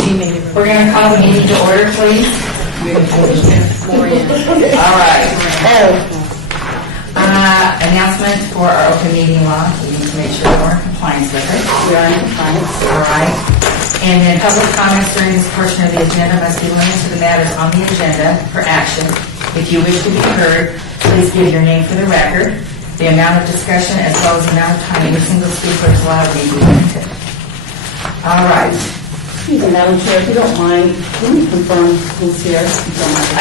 We're going to call the meeting to order, please. All right. Announcement for our open meeting law. We need to make sure we're in compliance with it. We are in compliance. All right. And then public comments during this portion of the agenda must be limited to the matters on the agenda for action. If you wish to be heard, please give your name for the record. The amount of discussion as well as the amount of time every single speaker is allowed may be limited. All right. Excuse me, Madam Chair, if you don't mind, can you confirm who's here? I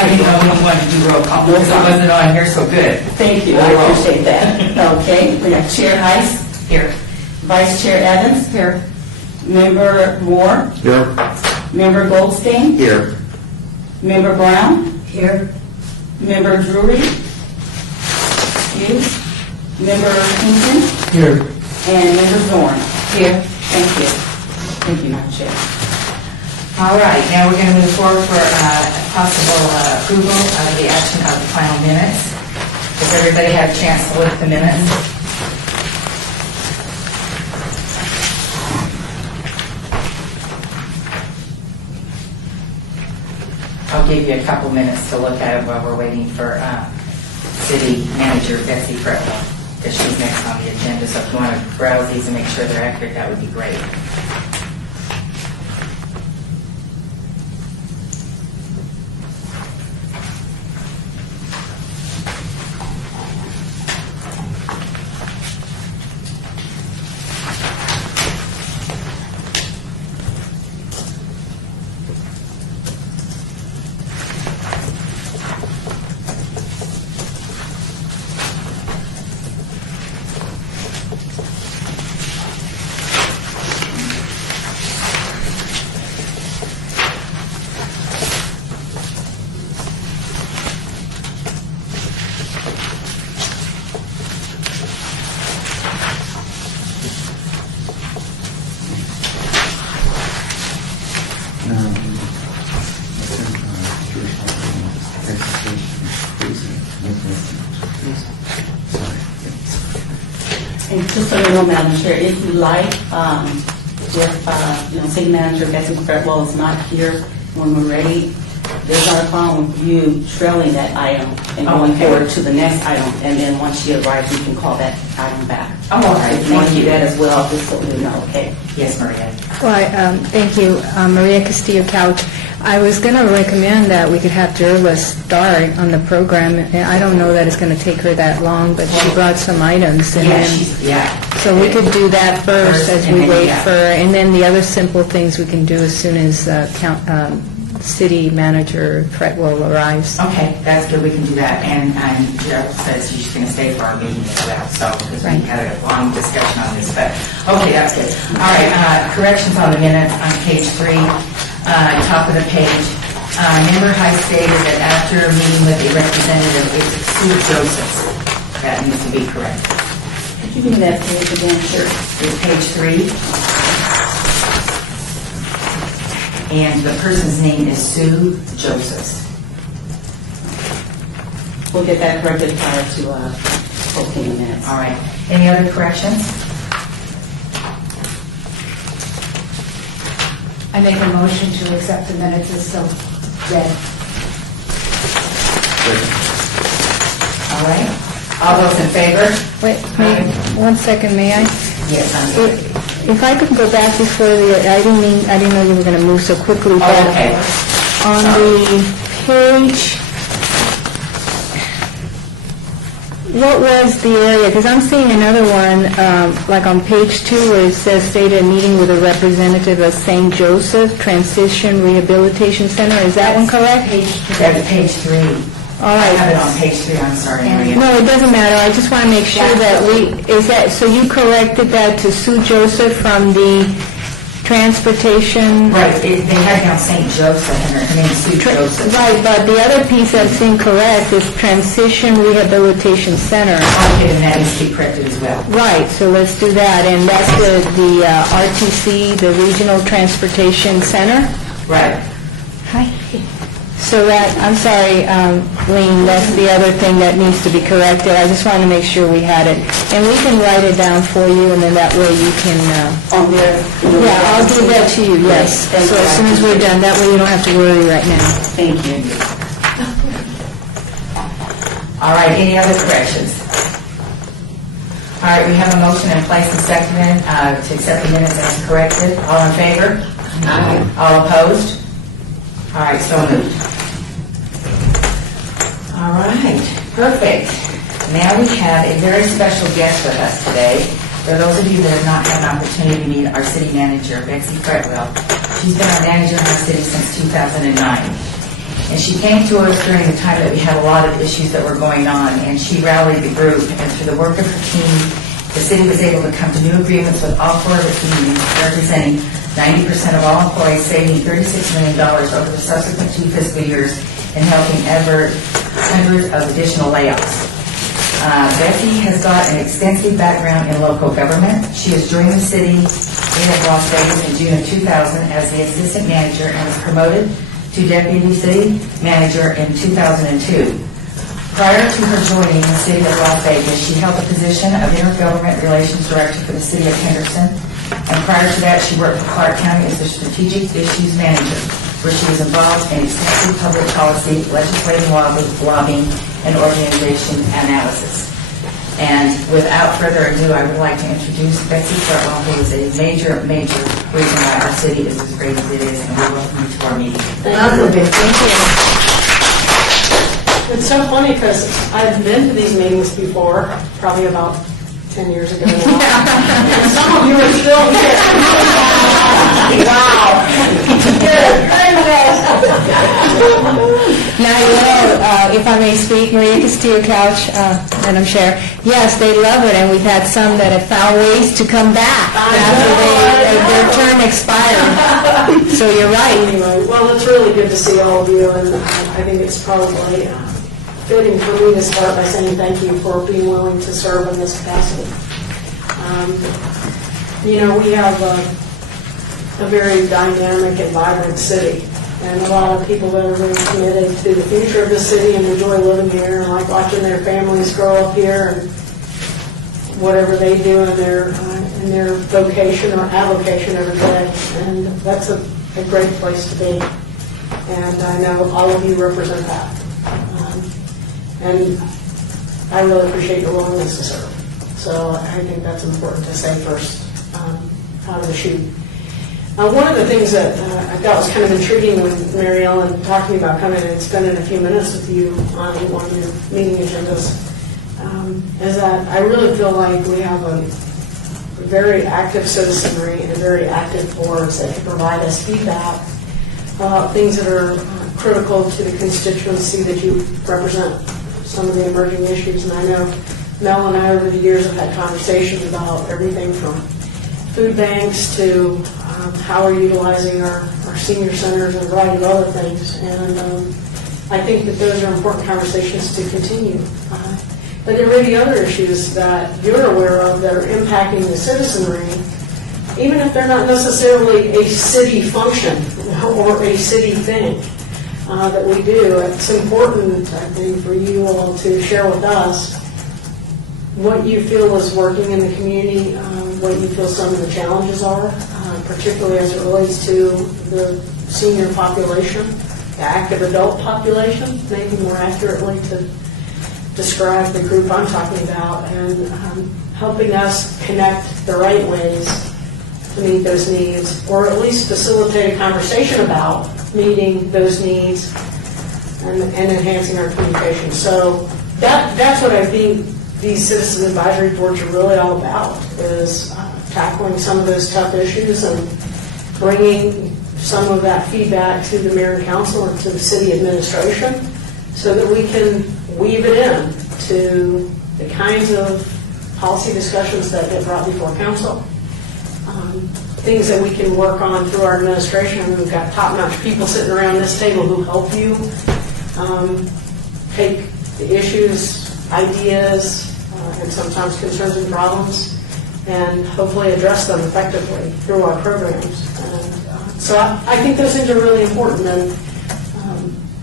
didn't know we wanted to do roll call because it wasn't on here so good. Thank you, I appreciate that. Okay, we have Chair Heiss, Here. Vice Chair Evans. Here. Member Moore. Here. Member Goldstein. Here. Member Brown. Here. Member Drury. Excuse. Member Hinton. Here. And Member Zorn. Here. Thank you. Thank you, Madam Chair. All right, now we're going to move forward for possible approval of the action of the final minutes. Does everybody have a chance to look at the minutes? I'll give you a couple minutes to look at it while we're waiting for City Manager Betsy Fretwell, because she's next on the agenda. So if you want to browse these and make sure they're accurate, that would be great. And just so you know, Madam Chair, if you like, if, City Manager Betsy Fretwell is not here when we're ready, there's not a problem with you trailing that item and going forward to the next item, and then once she arrives, you can call that item back. Oh, all right. If you want to Thank do you. that as well, just so you know, okay? Yes, Maria. Well, thank you, Maria Castillo Couch. I was going to recommend that we could have Jerla start on the program, and I don't know that it's going to take her that long, but she brought some items, and so we could do that first as we wait for, and then the other simple things we can do as soon as City Manager Fretwell arrives. Okay, that's good, we can do that. And Gerald says she's going to stay for our meeting as well, so, because we had a long discussion on this, but, okay, that's good. All right, corrections on the minutes on page 3, top of the page. Member High stated that after meeting with a representative, it's Sue Joseph. That needs to be correct. Could you give me that page again, sir? It's page 3. And the person's name is Sue Joseph. We'll get that corrected prior to 14 minutes. All right. Any other corrections? I make a motion to accept the minutes as so read. All right. All those in favor? Wait, 1 second, may I? Yes, I'm sorry. If I could go back before I didn't know you were going to move so quickly, but Oh, okay. on the page, what was the area? Because I'm seeing another one, like on page 2, where it says stated meeting with a representative of St. Joseph Transition Rehabilitation Center. Is that one correct? That's page 3. All I right. have it on page 3, I'm sorry, Maria. No, it doesn't matter. I just want to make sure that so you corrected that to Sue Joseph from the transportation? Right, they had down St. Joseph, and her name is Sue Joseph. Right, but the other piece that's incorrect is Transition Rehabilitation Center. Okay, and that needs to be corrected as well. Right, so let's do that. And that's the RTC, the Regional Transportation Center? Right. Hi. So that, I'm sorry, Lean, that's the other thing that needs to be corrected. I just wanted to make sure we had it. And we can write it down for you, and then that way you can, On there. yeah, I'll give that to you, yes. Thank So you. as soon as we're done, that way you don't have to worry right now. Thank you. All right, any other corrections? All right, we have a motion in place and seconded to accept the minutes as corrected. All in favor? Aye. All opposed? All right, so moved. All right, perfect. Now we have a very special guest with us today. For those of you that have not had an opportunity to meet our city manager, Betsy Fretwell, she's been our manager in our city since 2009. And she came to us during the time that we had a lot of issues that were going on, and she rallied the group. And through the work of her team, the city was able to come to new agreements with all four of its unions, representing 90% of all employees, saving $36 million over the subsequent 2 fiscal years and helping avert hundreds of additional layoffs. Betsy has got an extensive background in local government. She has joined the city of Las Vegas in June of 2000 as the assistant manager and was promoted to deputy city manager in 2002. Prior to her joining the city of Las Vegas, she held the position of intergovernment relations director for the city of Henderson. And prior to that, she worked for Clark County as the strategic issues manager, where she was involved in extensive public policy, legislative lobbying, and organization analysis. And without further ado, I would like to introduce Betsy Fretwell, who is a major reason why our city is as great as it is, and we welcome you to our meeting. Thank you. It's so funny because I've been to these meetings before, probably about 10 years ago now. And some of you are still here. Wow. Now, you know, if I may speak, Maria Castillo Couch, Madam Chair, yes, they love it, and we've had some that have found ways to come back after their term expired. So you're right. Anyway, well, it's really good to see all of you, and I think it's probably fitting for me to start by saying thank you for being willing to serve in this capacity. You know, we have a very dynamic and vibrant city, and a lot of people that are very committed to the future of the city and enjoy living here and like watching their families grow up here and whatever they do in their vocation or avocation every day. And that's a great place to be. And I know all of you represent that. And I really appreciate your willingness to serve. So I think that's important to say first out of the chute. One of the things that I thought was kind of intriguing when Mary Ellen talked to me about coming and spending a few minutes with you on one of your meeting agendas is that I really feel like we have a very active citizenry and very active boards that can provide us feedback about things that are critical to the constituency that you represent, some of the emerging issues. And I know Mel and I over the years have had conversations about everything from food banks to how we're utilizing our senior centers and a variety of other things. And I think that those are important conversations to continue. But there may be other issues that you're aware of that are impacting the citizenry, even if they're not necessarily a city function or a city thing that we do. It's important, I think, for you all to share with us what you feel is working in the community, what you feel some of the challenges are, particularly as it relates to the senior population, the active adult population, maybe more accurately to describe the group I'm talking about, and helping us connect the right ways to meet those needs, or at least facilitate a conversation about meeting those needs and enhancing our communication. So that's what I think these citizen advisory boards are really all about, is tackling some of those tough issues and bringing some of that feedback to the mayor and council and to the city administration so that we can weave it in to the kinds of policy discussions that get brought before council, things that we can work on through our administration. I mean, we've got top-notch people sitting around this table who help you take the issues, ideas, and sometimes concerns and problems, and hopefully address them effectively through our programs. And so I think those things are really important. And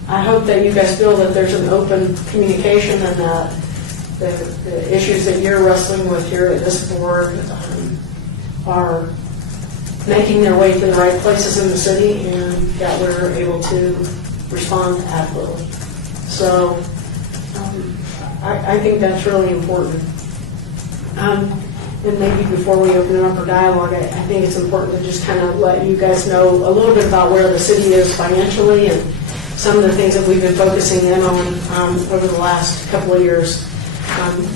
I hope that you guys feel that there's an open communication and that the issues that you're wrestling with here at this board are making their way to the right places in the city and that we're able to respond adequately. So I think that's really important. And maybe before we open it up for dialogue, I think it's important to just kind of let you guys know a little bit about where the city is financially and some of the things that we've been focusing in on over the last couple of years.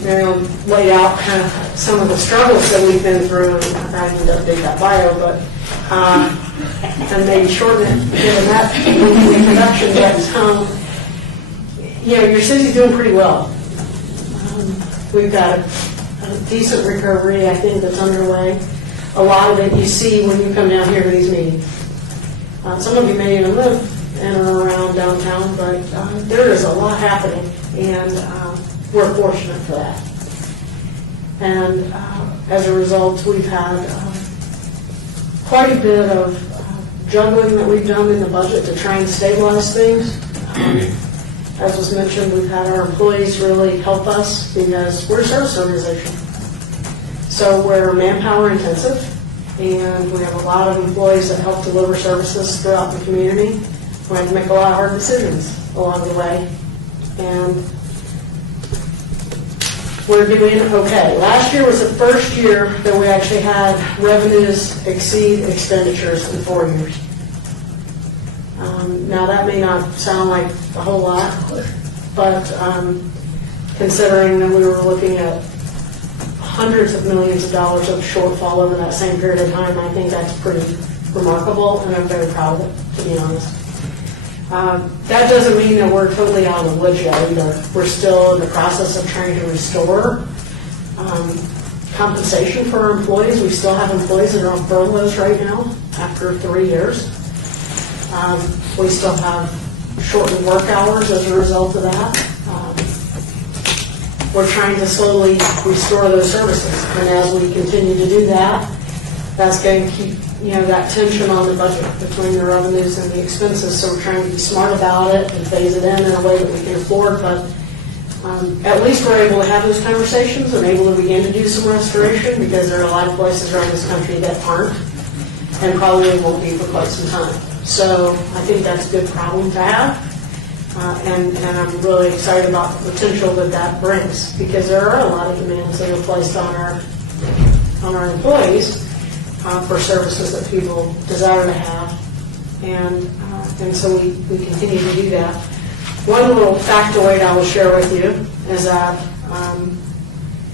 Marion laid out kind of some of the struggles that we've been through, and I need to update that bio, but and maybe shorten it given that introduction. But your city's doing pretty well. We've got a decent recovery, I think, that's underway. A lot of it you see when you come down here to these meetings. Some of you may even live in or around downtown, but there is a lot happening, and we're fortunate for that. And as a result, we've had quite a bit of juggling that we've done in the budget to try and stabilize things. As was mentioned, we've had our employees really help us because we're a service organization. So we're manpower intensive, and we have a lot of employees that help deliver services throughout the community. We have to make a lot of hard decisions along the way, and we're doing okay. Last year was the first year that we actually had revenues exceed expenditures in 4 years. Now that may not sound like a whole lot, but considering that we were looking at hundreds of millions of dollars of shortfall over that same period of time, I think that's pretty remarkable, and I'm very proud of it, to be honest. That doesn't mean that we're totally out of the woods yet either. We're still in the process of trying to restore compensation for our employees. We still have employees that are on furloughs right now after 3 years. We still have shortened work hours as a result of that. We're trying to slowly restore those services, and as we continue to do that, that's going to keep that tension on the budget between the revenues and the expenses. So we're trying to be smart about it and phase it in a way that we can afford. But at least we're able to have those conversations and able to begin to do some restoration, because there are a lot of places around this country that aren't and probably won't be for quite some time. So I think that's a good problem to have. And I'm really excited about the potential that that brings, because there are a lot of demands that are placed on our employees for services that people desire to have, and so we continue to do that. One little factoid I will share with you is that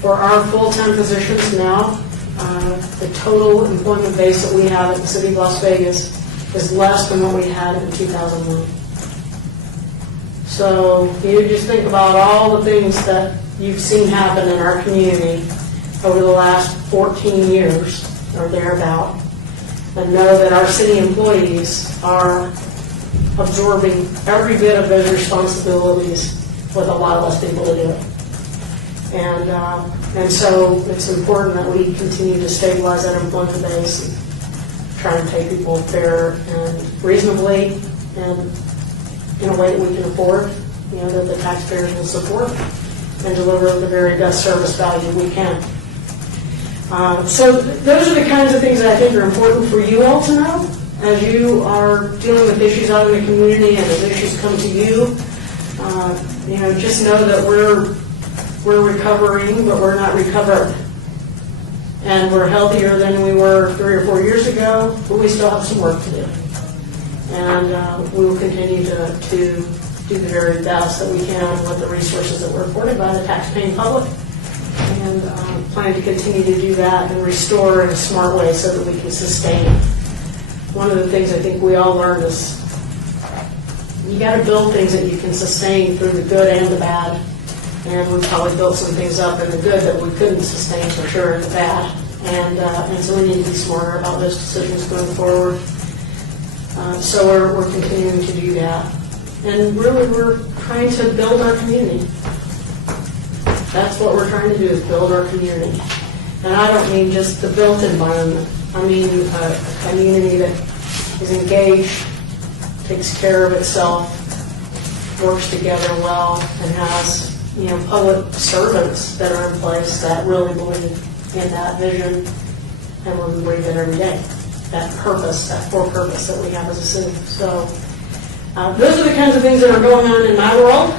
for our full-time positions now, the total employment base that we have at the City of Las Vegas is less than what we had in 2001. So you just think about all the things that you've seen happen in our community over the last 14 years or thereabout, and know that our city employees are absorbing every bit of those responsibilities with a lot less people to do it. And so it's important that we continue to stabilize that employment base and try and pay people fair and reasonably and in a way that we can afford, that the taxpayers will support and deliver the very best service value we can. So those are the kinds of things that I think are important for you all to know as you are dealing with issues out in the community and as issues come to you. Just know that we're recovering, but we're not recovered. And we're healthier than we were 3 or 4 years ago, but we still have some work to do. And we will continue to do the very best that we can with the resources that we're afforded by the taxpaying public, and plan to continue to do that and restore in a smart way so that we can sustain it. One of the things I think we all learned is you got to build things that you can sustain through the good and the bad. And we probably built some things up in the good that we couldn't sustain for sure in the bad. And so we need to be smarter about those decisions going forward. So we're continuing to do that. And really we're trying to build our community. That's what we're trying to do, is build our community. And I don't mean just the built environment. I mean a community that is engaged, takes care of itself, works together well and has, public servants that are in place that really believe in that vision and will breathe it every day. That purpose, that core purpose that we have as a city. So those are the kinds of things that are going on in my world.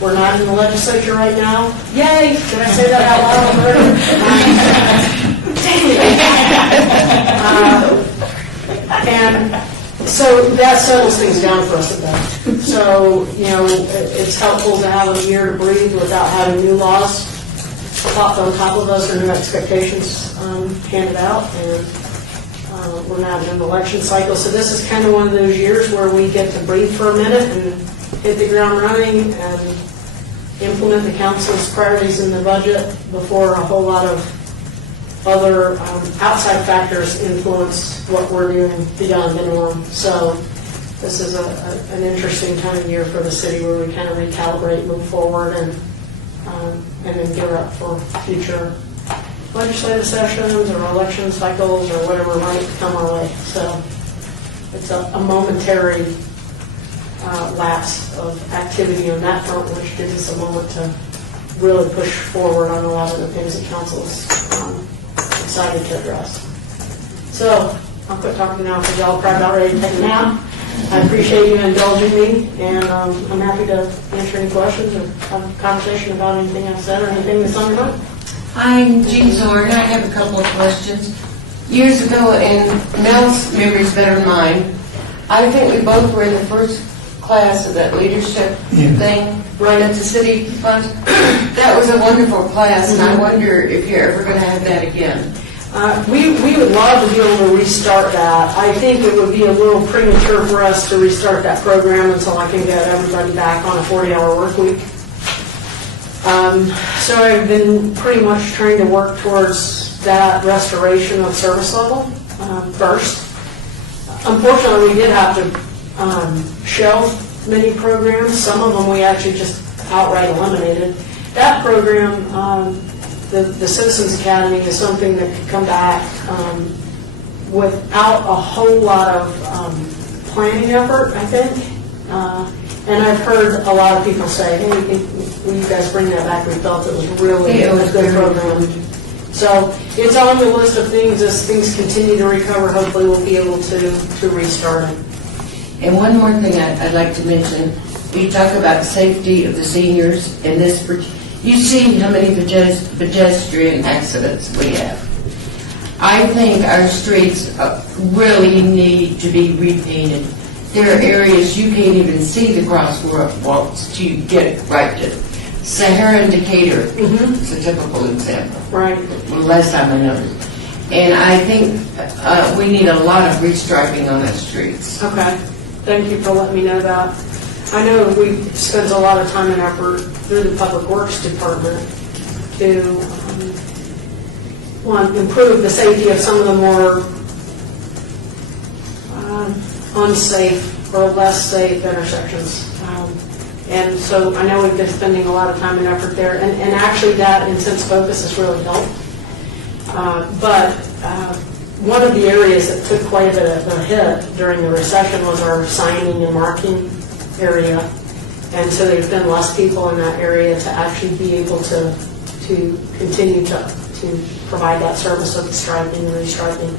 We're not in the legislature right now. Yay! Did I say that out loud already? And so that settles things down for us a bit. So, it's helpful to have a year to breathe without having new laws plopped on top of us or new expectations handed out. And we're not in an election cycle. So this is kind of one of those years where we get to breathe for a minute and hit the ground running and implement the council's priorities in the budget before a whole lot of other outside factors influence what we're doing beyond the norm. So this is an interesting time of year for the city where we kind of recalibrate, move forward, and then gear up for future legislative sessions or election cycles or whatever might come our way. So it's a momentary lapse of activity on that front, which gives us a moment to really push forward on a lot of the things that council is excited to address. So I'll quit talking now because y'all are probably about ready to take a nap. I appreciate you indulging me, and I'm happy to answer any questions or have a conversation about anything I've said or anything that's on your mind. I'm Jean Zorn. I have a couple of questions. Years ago, and Mel's memory's better than mine, I think we both were in the first class of that leadership thing right at the city fund. That was a wonderful class, and I wonder if you're ever going to have that again. We would love to be able to restart that. I think it would be a little premature for us to restart that program until I can get everybody back on a 40-hour work week. So I've been pretty much trying to work towards that restoration of service level first. Unfortunately, we did have to shelve many programs. Some of them we actually just outright eliminated. That program, the Citizens Academy, is something that could come back without a whole lot of planning effort, I think. And I've heard a lot of people say, hey, when you guys bring that back, we felt it was really a good program. So it's on the list of things. As things continue to recover, hopefully we'll be able to restart it. And one more thing I'd like to mention. You talk about safety of the seniors in this. You see how many pedestrian accidents we have. I think our streets really need to be repainted. There are areas you can't even see the crosswalks to get it right to. Sahara and Decatur is a typical example. Right. Last time I noticed. And I think we need a lot of restriping on our streets. Okay. Thank you for letting me know that. I know we spent a lot of time and effort through the Public Works Department to improve the safety of some of the more unsafe or less safe intersections. And so I know we've been spending a lot of time and effort there, and actually that intense focus has really helped. But one of the areas that took quite a bit of a hit during the recession was our signing and marking area. And so there's been less people in that area to actually be able to continue to provide that service of the striping and restriping.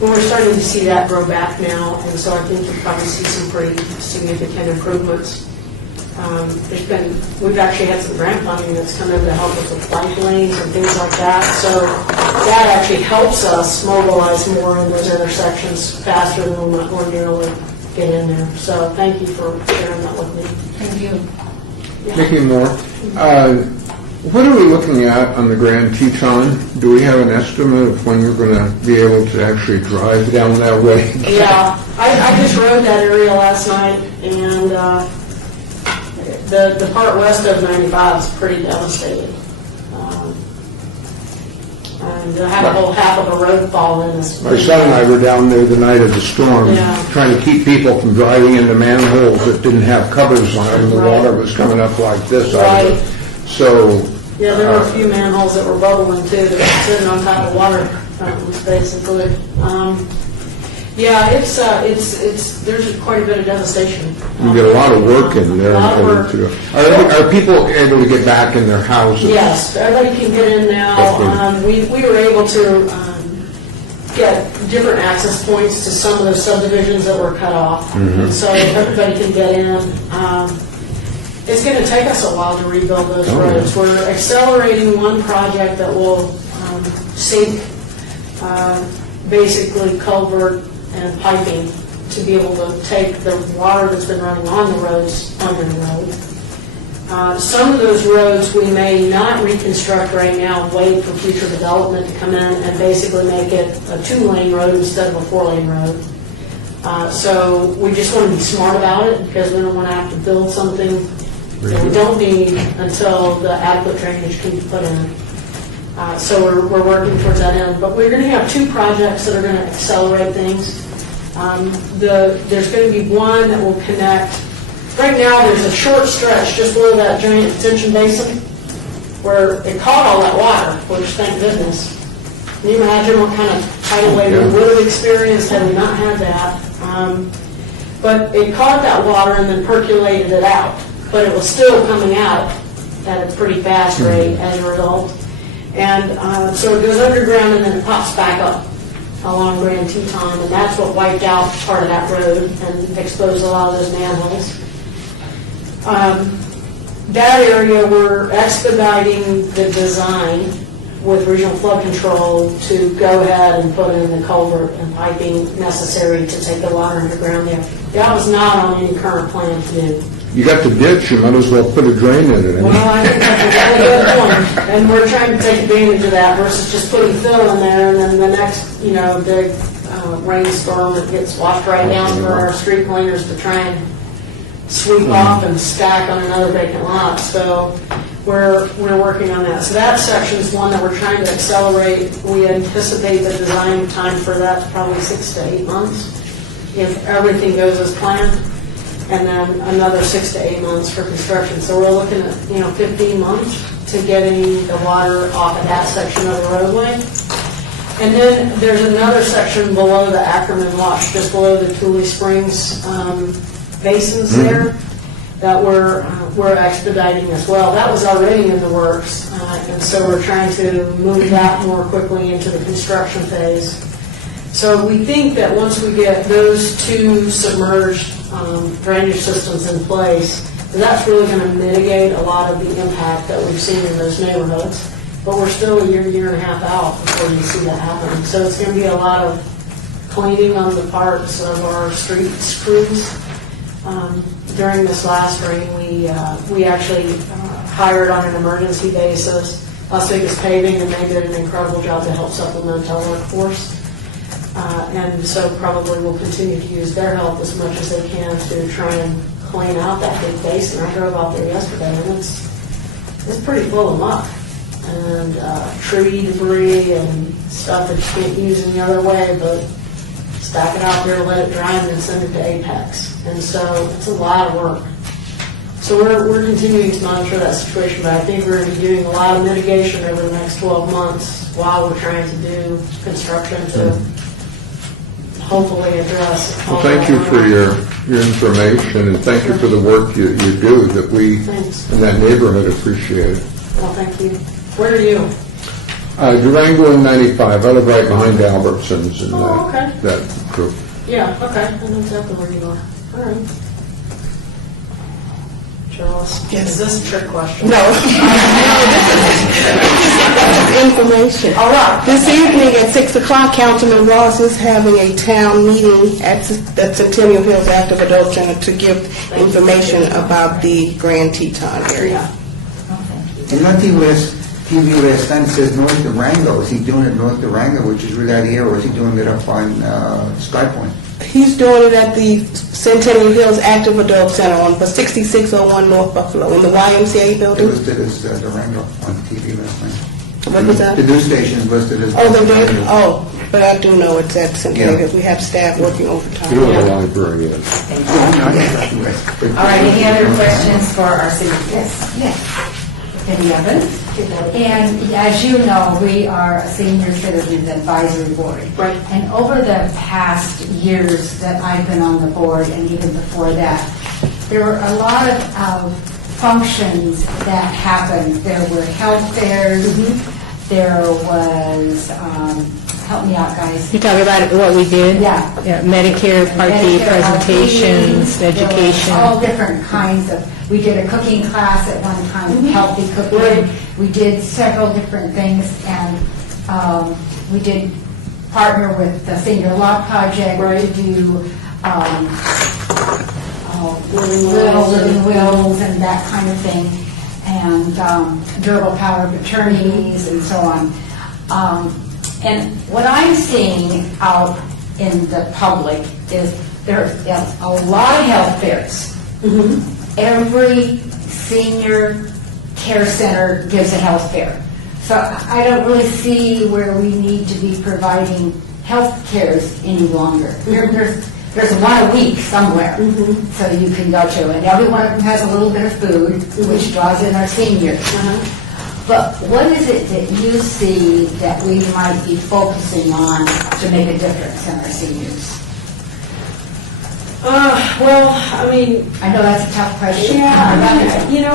And we're starting to see that grow back now, and so I think you'll probably see some pretty significant improvements. We've actually had some grant funding that's come in to help us with bike lanes and things like that. So that actually helps us mobilize more in those intersections faster than we might ordinarily get in there. So thank you for sharing that with me. Thank you. Nikki Moore, what are we looking at on the Grand Teton? Do we have an estimate of when we're going to be able to actually drive down that way? Yeah, I just rode that area last night, and the part west of 95 is pretty devastated. And to have a whole half of a road fall in is... My son and I were down there the night of the storm, trying to keep people from driving into manholes that didn't have covers on them, and the water was coming up like this out of it. So... Yeah, there were a few manholes that were bubbling too, that were sitting on top of water, basically. Yeah, there's quite a bit of devastation. You get a lot of work in there. A lot of work. Are people able to get back in their houses? Yes, everybody can get in now. We were able to get different access points to some of those subdivisions that were cut off. And so everybody can get in. It's going to take us a while to rebuild those roads. We're accelerating one project that will sink basically culvert and piping to be able to take the water that's been running on the roads under the road. Some of those roads we may not reconstruct right now, wait for future development to come in and basically make it a 2-lane road instead of a 4-lane road. So we just want to be smart about it because we don't want to have to build something that we don't need until the adequate drainage can be put in. So we're working towards that end. But we're going to have 2 projects that are going to accelerate things. There's going to be one that will connect. Right now, there's a short stretch just below that giant detention basin where it caught all that water, which thank goodness. Can you imagine what kind of tidal wave we would have experienced had we not had that? But it caught that water and then percolated it out. But it was still coming out at a pretty fast rate as a result. And so it goes underground and then it pops back up along Grand Teton, and that's what wiped out part of that road and exposed a lot of those manholes. That area, we're expediting the design with regional flood control to go ahead and put in the culvert and piping necessary to take the water underground there. That was not on any current plan to do. You got the ditch, you might as well put a drain in it. Well, I think that's a really good point, and we're trying to take advantage of that versus just putting fill in there, and then the next, big rainstorm, it gets washed right down for our street cleaners to try and sweep off and stack on another vacant lot. So we're working on that. So that section is one that we're trying to accelerate. We anticipate the design time for that probably 6 to 8 months if everything goes as planned. And then another 6 to 8 months for construction. So we're looking at, 15 months to getting the water off of that section of the roadway. And then there's another section below the Ackerman Wash, just below the Tule Springs basins there, that we're expediting as well. That was already in the works, and so we're trying to move that more quickly into the construction phase. So we think that once we get those 2 submerged drainage systems in place, that's really going to mitigate a lot of the impact that we've seen in those neighborhoods. But we're still a year and a half out before you see that happening. So it's going to be a lot of cleaning on the parts of our street crews. During this last rain, we actually hired on an emergency basis Las Vegas Paving, and they did an incredible job to help supplement our workforce. And so probably we'll continue to use their help as much as they can to try and clean out that big basin. I drove out there yesterday, and it's pretty full of muck and tree debris and stuff that you can't use any other way, but stack it out there, let it dry, and then send it to Apex. And so it's a lot of work. So we're continuing to monitor that situation, but I think we're going to be doing a lot of mitigation over the next 12 months while we're trying to do construction to hopefully address. Well, thank you for your information, and thank you for the work you do that we Thanks. in that neighborhood appreciate. Well, thank you. Where are you? Durango and 95, I live right behind Albertsons and Oh, okay. that group. Yeah, okay. I know exactly where you are. All right. Charles? Is this a trick question? No. Information. All right. This evening at 6 o'clock, Councilman Ross is having a town meeting at the Centennial Hills Active Adult Center to give information about the Grand Teton area. And nothing was TV last time says North Durango. Is he doing it North Durango, which is really out here, or is he doing it up on Sky Point? He's doing it at the Centennial Hills Active Adult Center on 6601 North Buffalo in the YMCA It building. was listed as Durango on TV last night. What was that? The news station is listed as Oh, they did? Durango. Oh, but I do know it's at Centennial Yeah. Hills. We have staff working You overtime. know what the library is. Thank Oh, you. no, yeah, All right, any other questions for our city? Yes. Betty Evans. And as you know, we are a senior citizens advisory board. Right. And over the past years that I've been on the board, and even before that, there were a lot of functions that happened. There were health fairs, there was, help me out, guys. You talk about what we did? Yeah. Medicare Part D Medicare, presentations, there were education. all different kinds of, we did a cooking class at one time, healthy cooking. We did several different things, and we did partner with the Senior Law Project to do living wills and that kind of thing, and durable power of attorneys and so on. And what I'm seeing out in the public is there's a lot of health fairs. Every senior care center gives a health fair. So I don't really see where we need to be providing health cares any longer. There's one a week somewhere, so you can go to, and every one of them has a little bit of food, which draws in our seniors. But what is it that you see that we might be focusing on to make a difference in our seniors? Well, I mean, I know that's a tough question. yeah,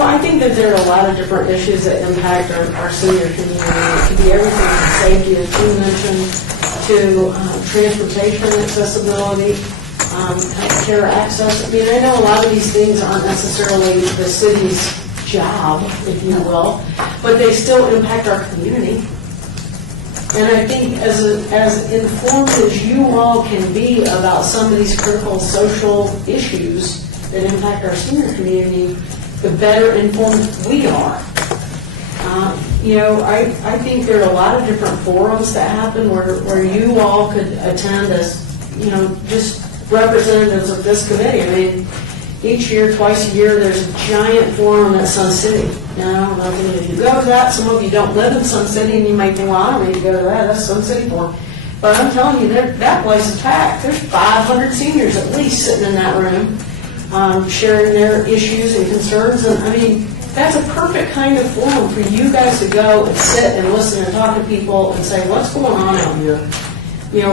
I think that there are a lot of different issues that impact our senior community. It could be everything from safety, as you mentioned, to transportation accessibility, healthcare access. I mean, I know a lot of these things aren't necessarily the city's job, if you will, but they still impact our community. And I think as informed as you all can be about some of these critical social issues that impact our senior community, the better informed we are. I think there are a lot of different forums that happen where you all could attend as, just representatives of this committee. I mean, each year, twice a year, there's a giant forum at Sun City. I don't know if you go to that. Some of you don't live in Sun City, and you might think, well, I don't need to go to that. That's Sun City forum. But I'm telling you, that place is packed. There's 500 seniors at least sitting in that room, sharing their issues and concerns. And I mean, that's a perfect kind of forum for you guys to go and sit and listen and talk to people and say, what's going on out here?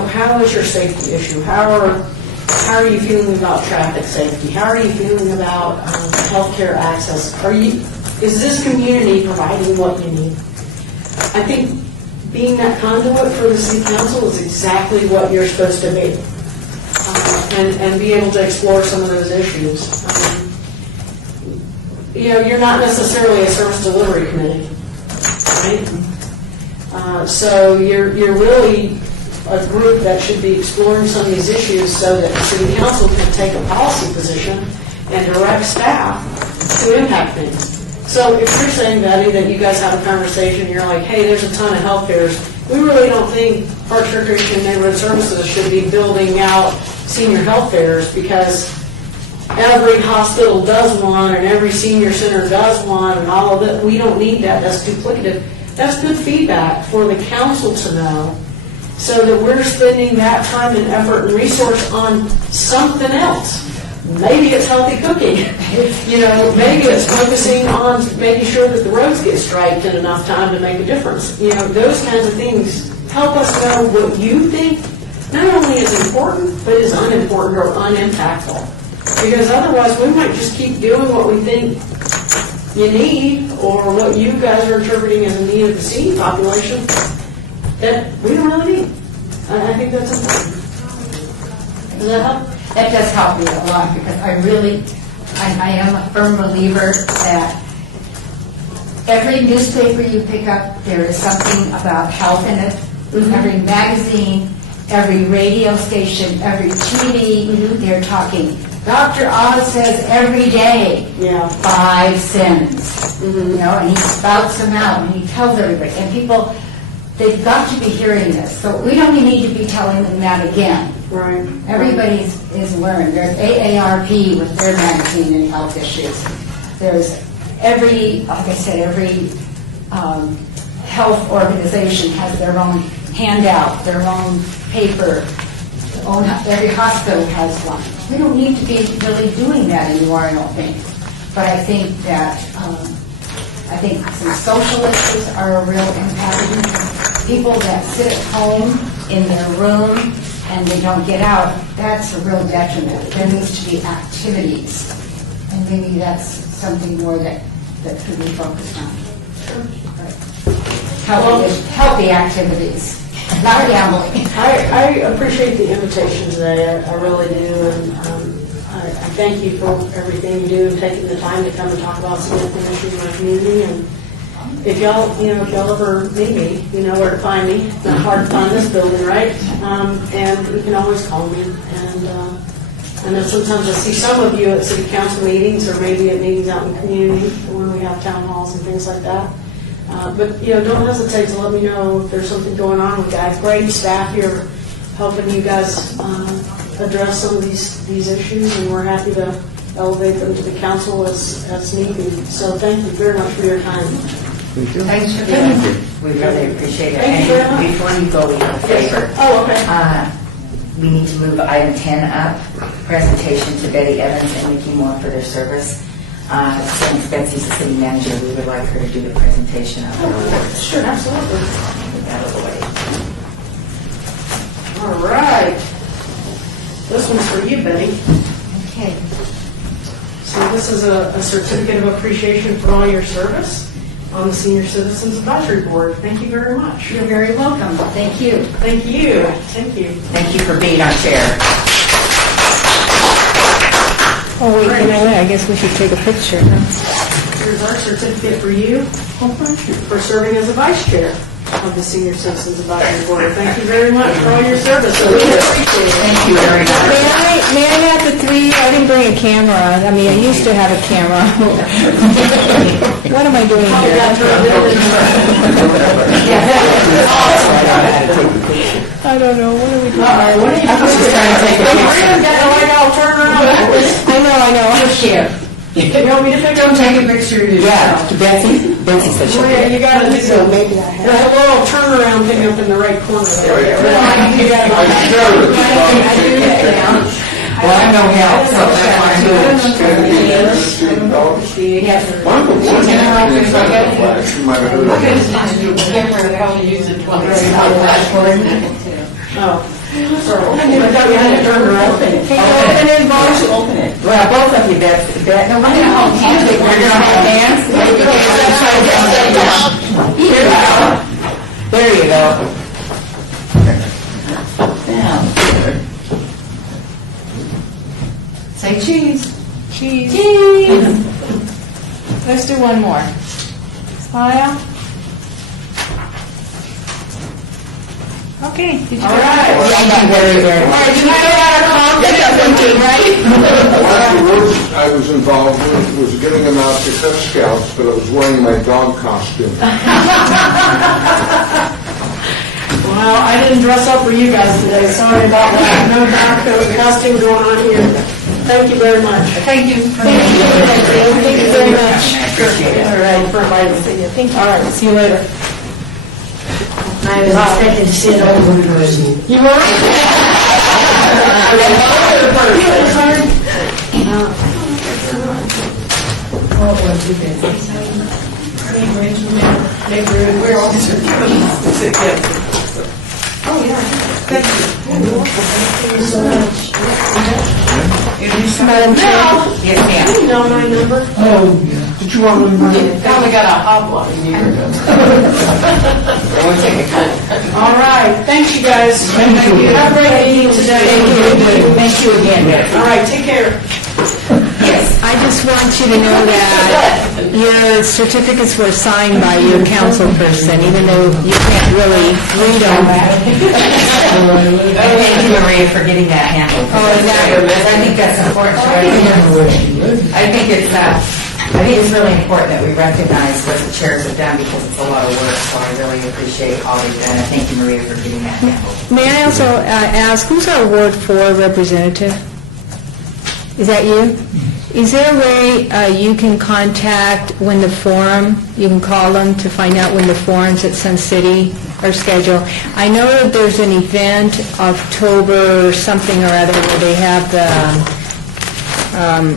How is your safety issue? How are you feeling about traffic safety? How are you feeling about healthcare access? Is this community providing what you need? I think being that conduit for the city council is exactly what you're supposed to be, and be able to explore some of those issues. You're not necessarily a service delivery committee, right? So you're really a group that should be exploring some of these issues so that the city council can take a policy position and direct staff to impact things. So if you're saying, Betty, that you guys have a conversation, you're like, hey, there's a ton of health fairs, we really don't think Parks, Recreation, and Neighborhood Services should be building out senior health fairs because every hospital does one and every senior center does one and all of it. We don't need that. That's duplicative. That's good feedback for the council to know, so that we're spending that time and effort and resource on something else. Maybe it's healthy cooking. Maybe it's focusing on making sure that the roads get striped in enough time to make a difference. Those kinds of things help us know what you think not only is important, but is unimportant or unimpactful. Because otherwise, we might just keep doing what we think you need or what you guys are interpreting as a need of the senior population that we don't really need. I think that's important. Does that help? That does help me a lot, because I am a firm believer that every newspaper you pick up, there is something about health in it. Every magazine, every radio station, every TV, they're talking. Dr. Oz says every day, 5 sins, and he spouts them out, and he tells everybody. And people, they've got to be hearing this. So we don't need to be telling them that again. Right. Everybody is learned. There's AARP with their magazine and health issues. There's every health organization has their own handout, their own paper. Every hospital has one. We don't need to be really doing that anymore, I don't think. But I think that I think some social issues are a real impact. People that sit at home in their room and they don't get out, that's a real detriment. There needs to be activities, and maybe that's something more that could be focused on. Healthy activities, not gambling. I appreciate the invitation today, I really do, and I thank you for everything you do, and taking the time to come and talk about significant issues in my community, and if y'all ever need me, you know where to find me. It's not hard to find this building, right? And you can always call me, and I know sometimes I see some of you at city council meetings, or maybe at meetings out in the community, when we have town halls and things like that. But, don't hesitate to let me know if there's something going on. We've got great staff here helping you guys address some of these issues, and we're happy to elevate them to the council as needed. So thank you very much for your time. Thanks for being here. We really appreciate it. Thank you very much. And before you go, we have a favor. Oh, okay. We need to move item 10 up, presentation to Betty Evans and Nikki Moore for their service. Since Betsy's the city manager, we would like her to do the presentation of her awards. Sure, absolutely. Get that out of the way. All right. This one's for you, Betty. Okay. So this is a certificate of appreciation for all your service on the Senior Citizens Advisory Board. Thank you very much. You're very welcome. Thank you. Thank you. Thank you. Thank you for being our chair. Oh, wait, I guess we should take a picture, huh? Here's our certificate for you. For serving as a vice chair of the Senior Citizens Advisory Board. Thank you very much for all your service. I really appreciate it. Thank you very much. May I have the three? I didn't bring a camera. I mean, I used to have a camera. What am I doing I got here? turned I don't know. What are we doing? What are you doing? I'll turn around backwards. I know. You want me to pick up? Take a picture of yourself. To Betsy? Betsy said she'll Oh, do yeah, it. you gotta do so. Maybe I have. A little turnaround thing up in the right corner there. You gotta- I do that now. Well, I'm no help, so that's why I'm doing it. Yes. Michael, one flash, you might have heard of it. Oh. I thought we had to turn around. Open it, Marge. Open it. Well, both of you, Betsy. No, we're gonna hold hands. We're gonna hold hands. Here we go. There you go. Now. Say cheese. Cheese. Cheese. Let's do one more. Smile. Okay. Did you All right. Thank you very, very much. Did you get out of One of the words I was involved with was getting them out to Cub Scouts, but I was wearing my dog costume. Well, I didn't dress up for you guys today. Sorry about that. No dog costume going on here. Thank you very much. Thank you. Thank you very much. I appreciate it. All right, for inviting me. Thank you. All right, see you later. I was expecting to sit over in person. You were? Madam Chair. Yes, ma'am. You know my number? Did you want to? Probably got a hotline here. We'll take a cut. All right, thanks you guys. Thank you. Have a great meeting today. Thank you again, Betsy. All right, take care. Yes. I just want you to know that your certificates were signed by your council person, even though you can't really read them. Thank you, Maria, for getting that handled. Oh, and that- I think that's important. I think it's really important that we recognize what the chairs have done because it's a lot of work, so I really appreciate all you've done. And thank you, Maria, for getting that handled. May I also ask, who's our Ward 4 representative? Is that you? Is there a way you can contact when the forum, you can call them to find out when the forums at Sun City are scheduled? I know that there's an event, October something or other, where they have the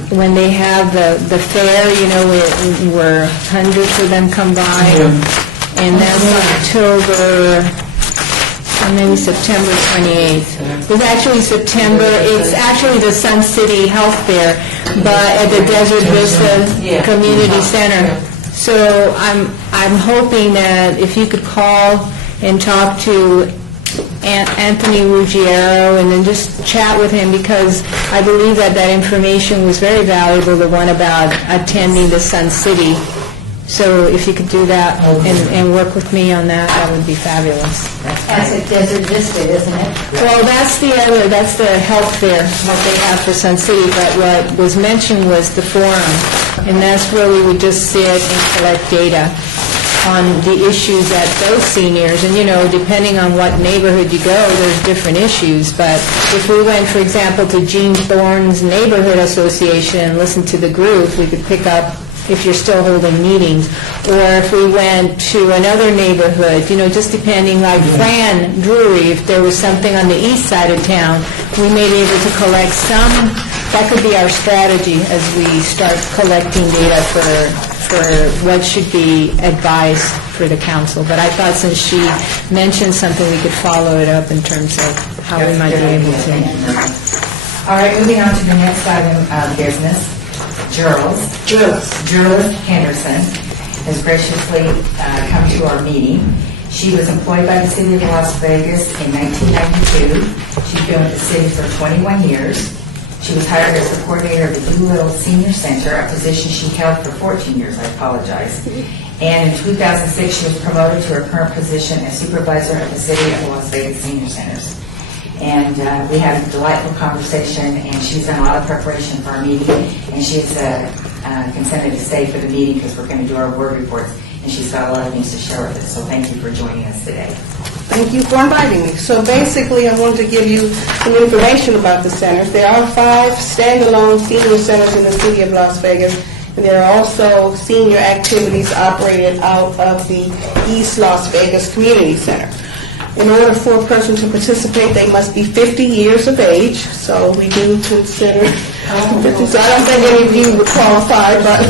when they have the fair, you know, where hundreds of them come by. And that's October, or maybe September 28th. It's actually September, it's actually the Sun City Health Fair, but at the Desert Vista Community Center. So I'm hoping that if you could call and talk to Anthony Ruggiero and then just chat with him, because I believe that information was very valuable, the one about attending the Sun City. So if you could do that and work with me on that, that would be fabulous. That's at Desert Vista, isn't it? Well, that's the health fair, what they have for Sun City, but what was mentioned was the forum, and that's where we would just sit and collect data on the issues that those seniors, and you know, depending on what neighborhood you go, there's different issues, but if we went, for example, to Gene Thorne's Neighborhood Association and listened to the group, we could pick up if you're still holding meetings, or if we went to another neighborhood, you know, just depending, like Fran Drury, if there was something on the east side of town, we may be able to collect some, that could be our strategy as we start collecting data for what should be advised for the council. But I thought since she mentioned something, we could follow it up in terms of how we might be able to. All right, moving on to the next item of business. Jules Henderson has graciously come to our meeting. She was employed by the City of Las Vegas in 1992. She's been with the city for 21 years. She was hired as the coordinator of the Doolittle Senior Center, a position she held for 14 years, I apologize. And in 2006, she was promoted to her current position as supervisor of the City of Las Vegas Senior Centers. And we had a delightful conversation, and she's done a lot of preparation for our meeting, and she's consented to stay for the meeting because we're going to do our board reports, and she's got a lot of things to share with us. So thank you for joining us today. Thank you for inviting me. So basically, I wanted to give you some information about the centers. There are 5 standalone senior centers in the city of Las Vegas, and there are also senior activities operated out of the East Las Vegas Community Center. In order for a person to participate, they must be 50 years of age, so we do consider 50. So I don't think any of you would qualify, but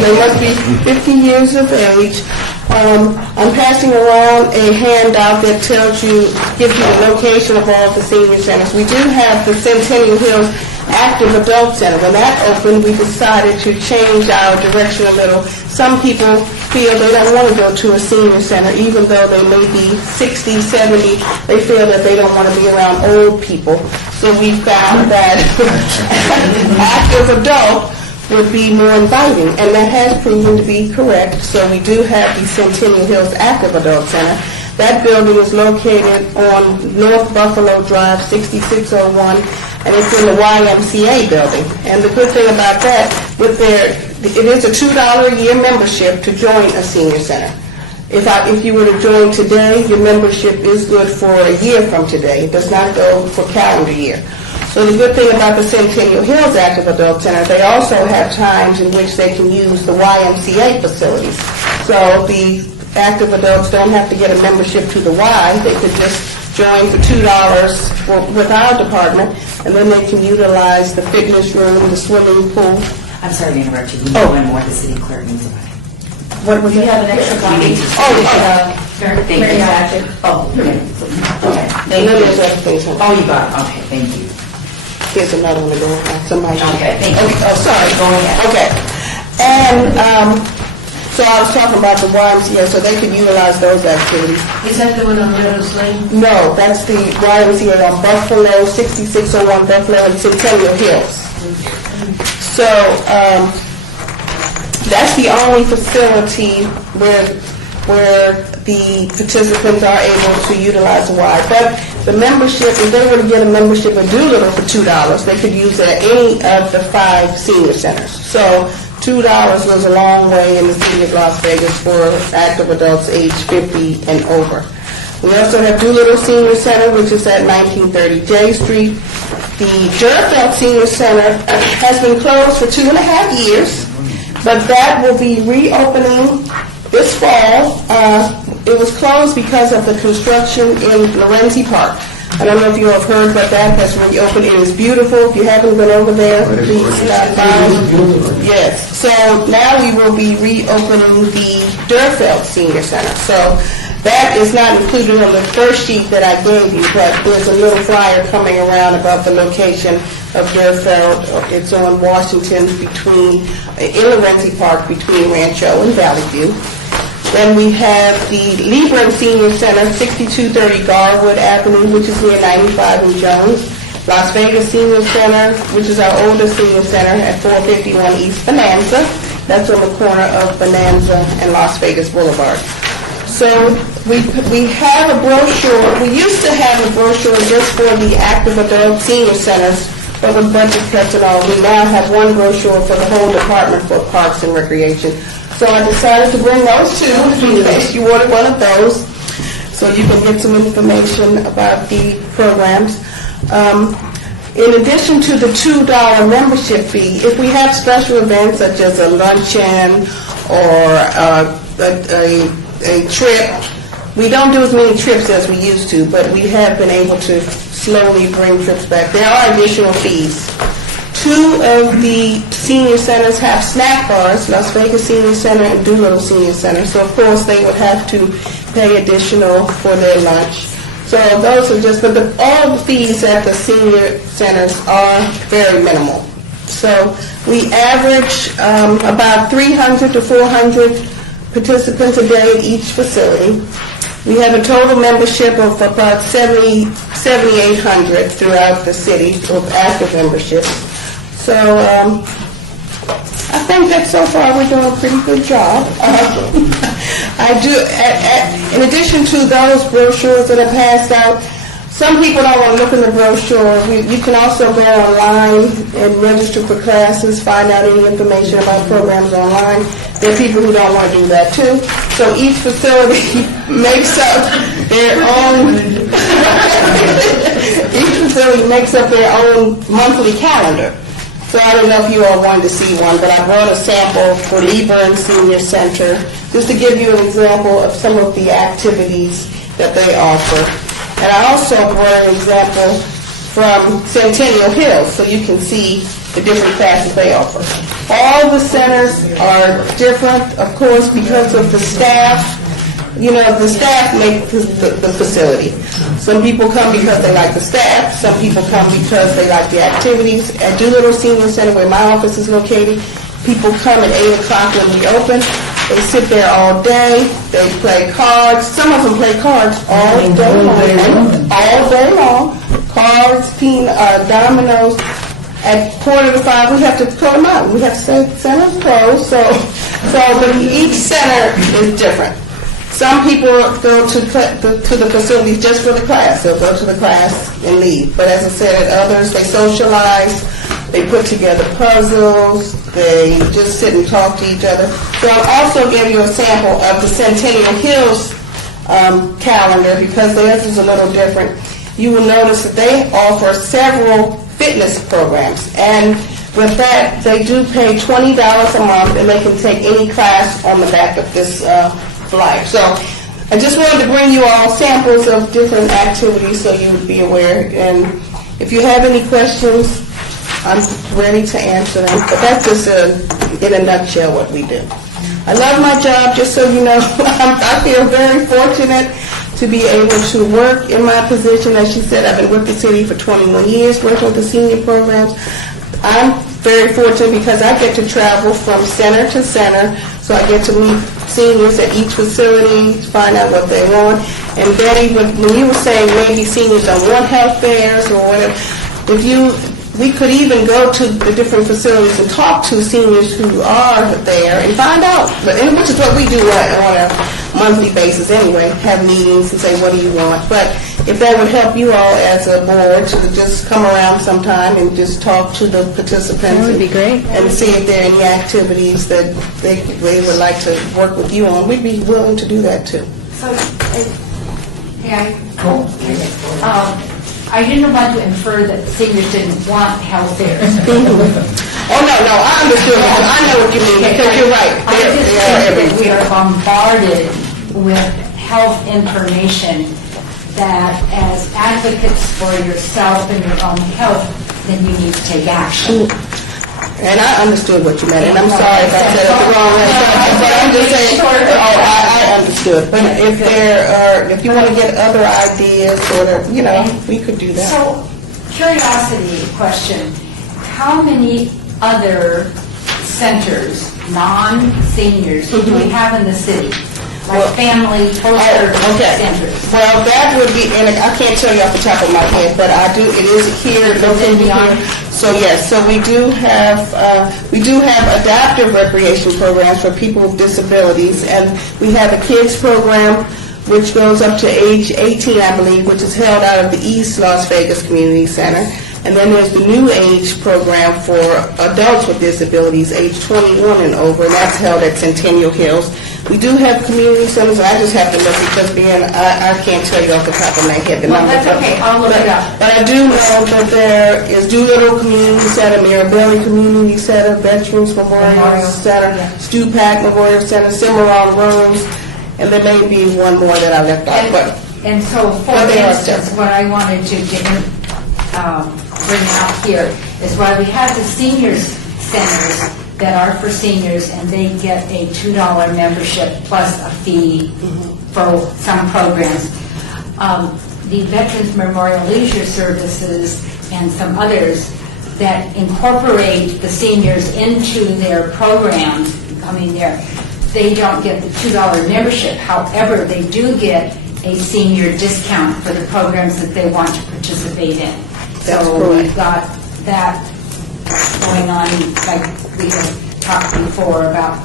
they must be 50 years of age. I'm passing around a handout that gives you the location of all the senior centers. We do have the Centennial Hills Active Adult Center. When that opened, we decided to change our direction a little. Some people feel they don't want to go to a senior center, even though they may be 60, 70. They feel that they don't want to be around old people. So we found that active adult would be more inviting, and that has proven to be correct. So we do have the Centennial Hills Active Adult Center. That building is located on North Buffalo Drive, 6601, and it's in the YMCA building. And the good thing about that, it is a $2 a year membership to join a senior center. If you were to join today, your membership is good for a year from today. It does not go for calendar year. So the good thing about the Centennial Hills Active Adult Center, they also have times in which they can use the YMCA facilities. So the active adults don't have to get a membership to the Y. They could just join for $2 with our department, and then they can utilize the fitness room, the swimming pool. I'm sorry to interrupt you. We need one more. The city clerk needs one. What would you have an extra copy? Thank you. Oh, okay. And then there's other things. Oh, you got it. Okay, thank you. There's another one to go on. Somebody. Okay, thank you. Oh, sorry. Go ahead. Okay. And so I was talking about the YMCA, so they could utilize those activities. Is that the one on Meadows Lane? No, that's the YMCA on Buffalo, 6601 Buffalo and Centennial Hills. So that's the only facility where the participants are able to utilize the Y. But the membership, if they were to get a membership at Doolittle for $2, they could use it at any of the 5 senior centers. So $2 goes a long way in the city of Las Vegas for active adults age 50 and over. We also have Doolittle Senior Center, which is at 1930 J Street. The Durfeld Senior Center has been closed for 2.5 years, but that will be reopening this fall. It was closed because of the construction in Lorenzi Park. I don't know if you have heard, but that has reopened. It is beautiful. If you haven't been over there, please stop by. Yes. So now we will be reopening the Durfeld Senior Center. So that is not included on the first sheet that I gave you, but there's a little flyer coming around about the location of Durfeld. It's on Washington in Lorenzi Park between Rancho and Valley View. Then we have the Libram Senior Center, 6230 Garwood Avenue, which is near 95 and Jones. Las Vegas Senior Center, which is our oldest senior center at 451 East Bonanza. That's on the corner of Bonanza and Las Vegas Boulevard. So we have a brochure. We used to have a brochure just for the active adult senior centers, but with budget cuts and all, we now have one brochure for the whole department for parks and recreation. So I decided to bring those two in case you wanted one of those, so you can get some information about the programs. In addition to the $2 membership fee, if we have special events such as a luncheon or a trip, we don't do as many trips as we used to, but we have been able to slowly bring trips back. There are additional fees. 2 of the senior centers have snack bars, Las Vegas Senior Center and Doolittle Senior Center, so of course they would have to pay additional for their lunch. So those are just, but all the fees at the senior centers are very minimal. So we average about 300 to 400 participants a day at each facility. We have a total membership of about 7,800 throughout the city of active membership. So I think that so far we're doing a pretty good job. I do. In addition to those brochures that are passed out, some people don't want to look in the brochure. You can also go online and register for classes, find out any information about programs online. There are people who don't want to do that too. So each facility makes up their own. Each facility makes up their own monthly calendar. So I don't know if you all wanted to see one, but I brought a sample for Libram Senior Center just to give you an example of some of the activities that they offer. And I also brought an example from Centennial Hills so you can see the different classes they offer. All the centers are different, of course, because of the staff. You know, the staff make the facility. Some people come because they like the staff. Some people come because they like the activities. At Doolittle Senior Center, where my office is located, people come at 8 o'clock when we open. They sit there all day. They play cards. Some of them play cards all day long. All day long. Cards, dominoes. At 4:45, we have to pull them out. We have to say center's closed. But each center is different. Some people go to the facilities just for the class. They'll go to the class and leave. But as I said, at others, they socialize, they put together puzzles, they just sit and talk to each other. So I'll also give you a sample of the Centennial Hills calendar because theirs is a little different. You will notice that they offer several fitness programs. And with that, they do pay $20 a month and they can take any class on the back of this flyer. So I just wanted to bring you all samples of different activities so you would be aware. And if you have any questions, I'm ready to answer them. But that's just in a nutshell what we do. I love my job, just so you know. I feel very fortunate to be able to work in my position. As she said, I've been with the city for 21 years, working with the senior programs. I'm very fortunate because I get to travel from center to center, so I get to meet seniors at each facility to find out what they want. And Betty, when you were saying maybe seniors don't want health fairs or whatever, we could even go to the different facilities and talk to seniors who are there and find out, which is what we do on a monthly basis anyway, have meetings and say, what do you want? But if that would help you all as a board to just come around sometime and just talk to the participants. That would be great. And see if there are any activities that they would like to work with you on. We'd be willing to do that too. So, I didn't want to infer that seniors didn't want health fairs. Oh, no, I understood. I know what you mean, because you're right. I just think that we are bombarded with health information that as advocates for yourself and your own health, then you need to take action. And I understood what you meant, and I'm sorry if I said it the wrong way, but I'm just saying, I understood. But if you want to get other ideas, we could do that. So, curiosity question, how many other centers, non-seniors, do we have in the city? Like family poster centers? Well, that would be, and I can't tell you off the top of my head, but it is here, located here. So yes, so we do have adaptive recreation programs for people with disabilities, and we have a kids program which goes up to age 18, I believe, which is held out of the East Las Vegas Community Center. And then there's the New Age program for adults with disabilities, age 21 and over, and that's held at Centennial Hills. We do have community centers, I just have to look because I can't tell you off the top of my head the Well, numbers. that's okay, I'll look it up. But I do know that there is Doolittle Community Center, Mirabelli Community Center, Veterans Memorial Center, Stupak Memorial Center, Cimarron Rose, and there may be one more that I left out. And so, for instance, what I wanted to bring out here is why we have the seniors centers that are for seniors, and they get a $2 membership plus a fee for some programs. The Veterans Memorial Leisure Services and some others that incorporate the seniors into their programs coming there, they don't get the $2 membership. However, they do get a senior discount for the programs that they want to participate in. So we've got that going on, like we have talked before about,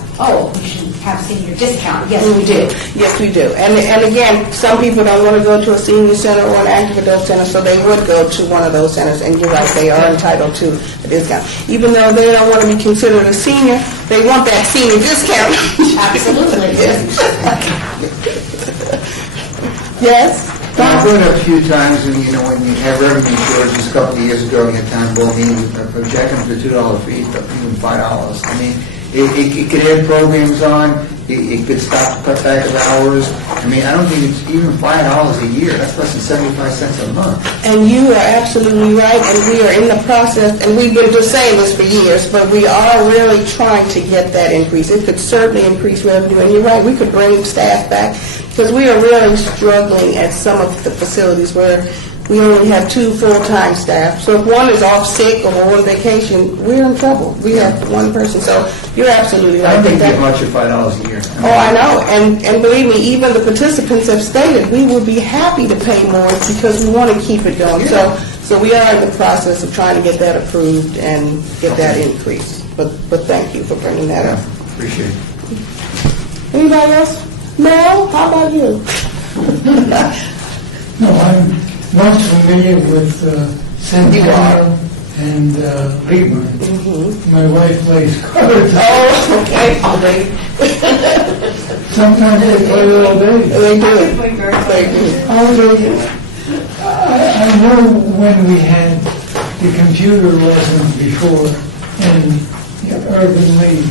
we should have senior discount. Yes, we do. Yes, we do. And again, some people don't want to go to a senior center or an active adult center, so they would go to one of those centers, and you're right, they are entitled to a discount. Even though they don't want to be considered a senior, they want that senior discount. Absolutely. Yes? I've been a few times, and when you have revenue shortages, a couple of years ago, you had time bowl meetings, projecting to $2 fee, even $5. I mean, it could add programs on, it could cut back of hours. I mean, I don't think it's even $5 a year. That's less than 75 cents a month. And you are absolutely right, and we are in the process, and we've been just saying this for years, but we are really trying to get that increase. It could certainly increase revenue, and you're right, we could bring staff back, because we are really struggling at some of the facilities where we only have 2 full-time staff. So if one is off sick or on vacation, we're in trouble. We have one person, so you're absolutely right. I don't think you get much of $5 a year. I know, and believe me, even the participants have stated, we would be happy to pay more because we want to keep it going. So we are in the process of trying to get that approved and get that increase. But thank you for bringing that up. Appreciate it. Anybody else? Mel, how about you? No, I'm not familiar with Centennial and Lieberman. My wife plays cards. Oh, okay. Sometimes they play all day. They do. I know when we had the computer lessons before and Urban League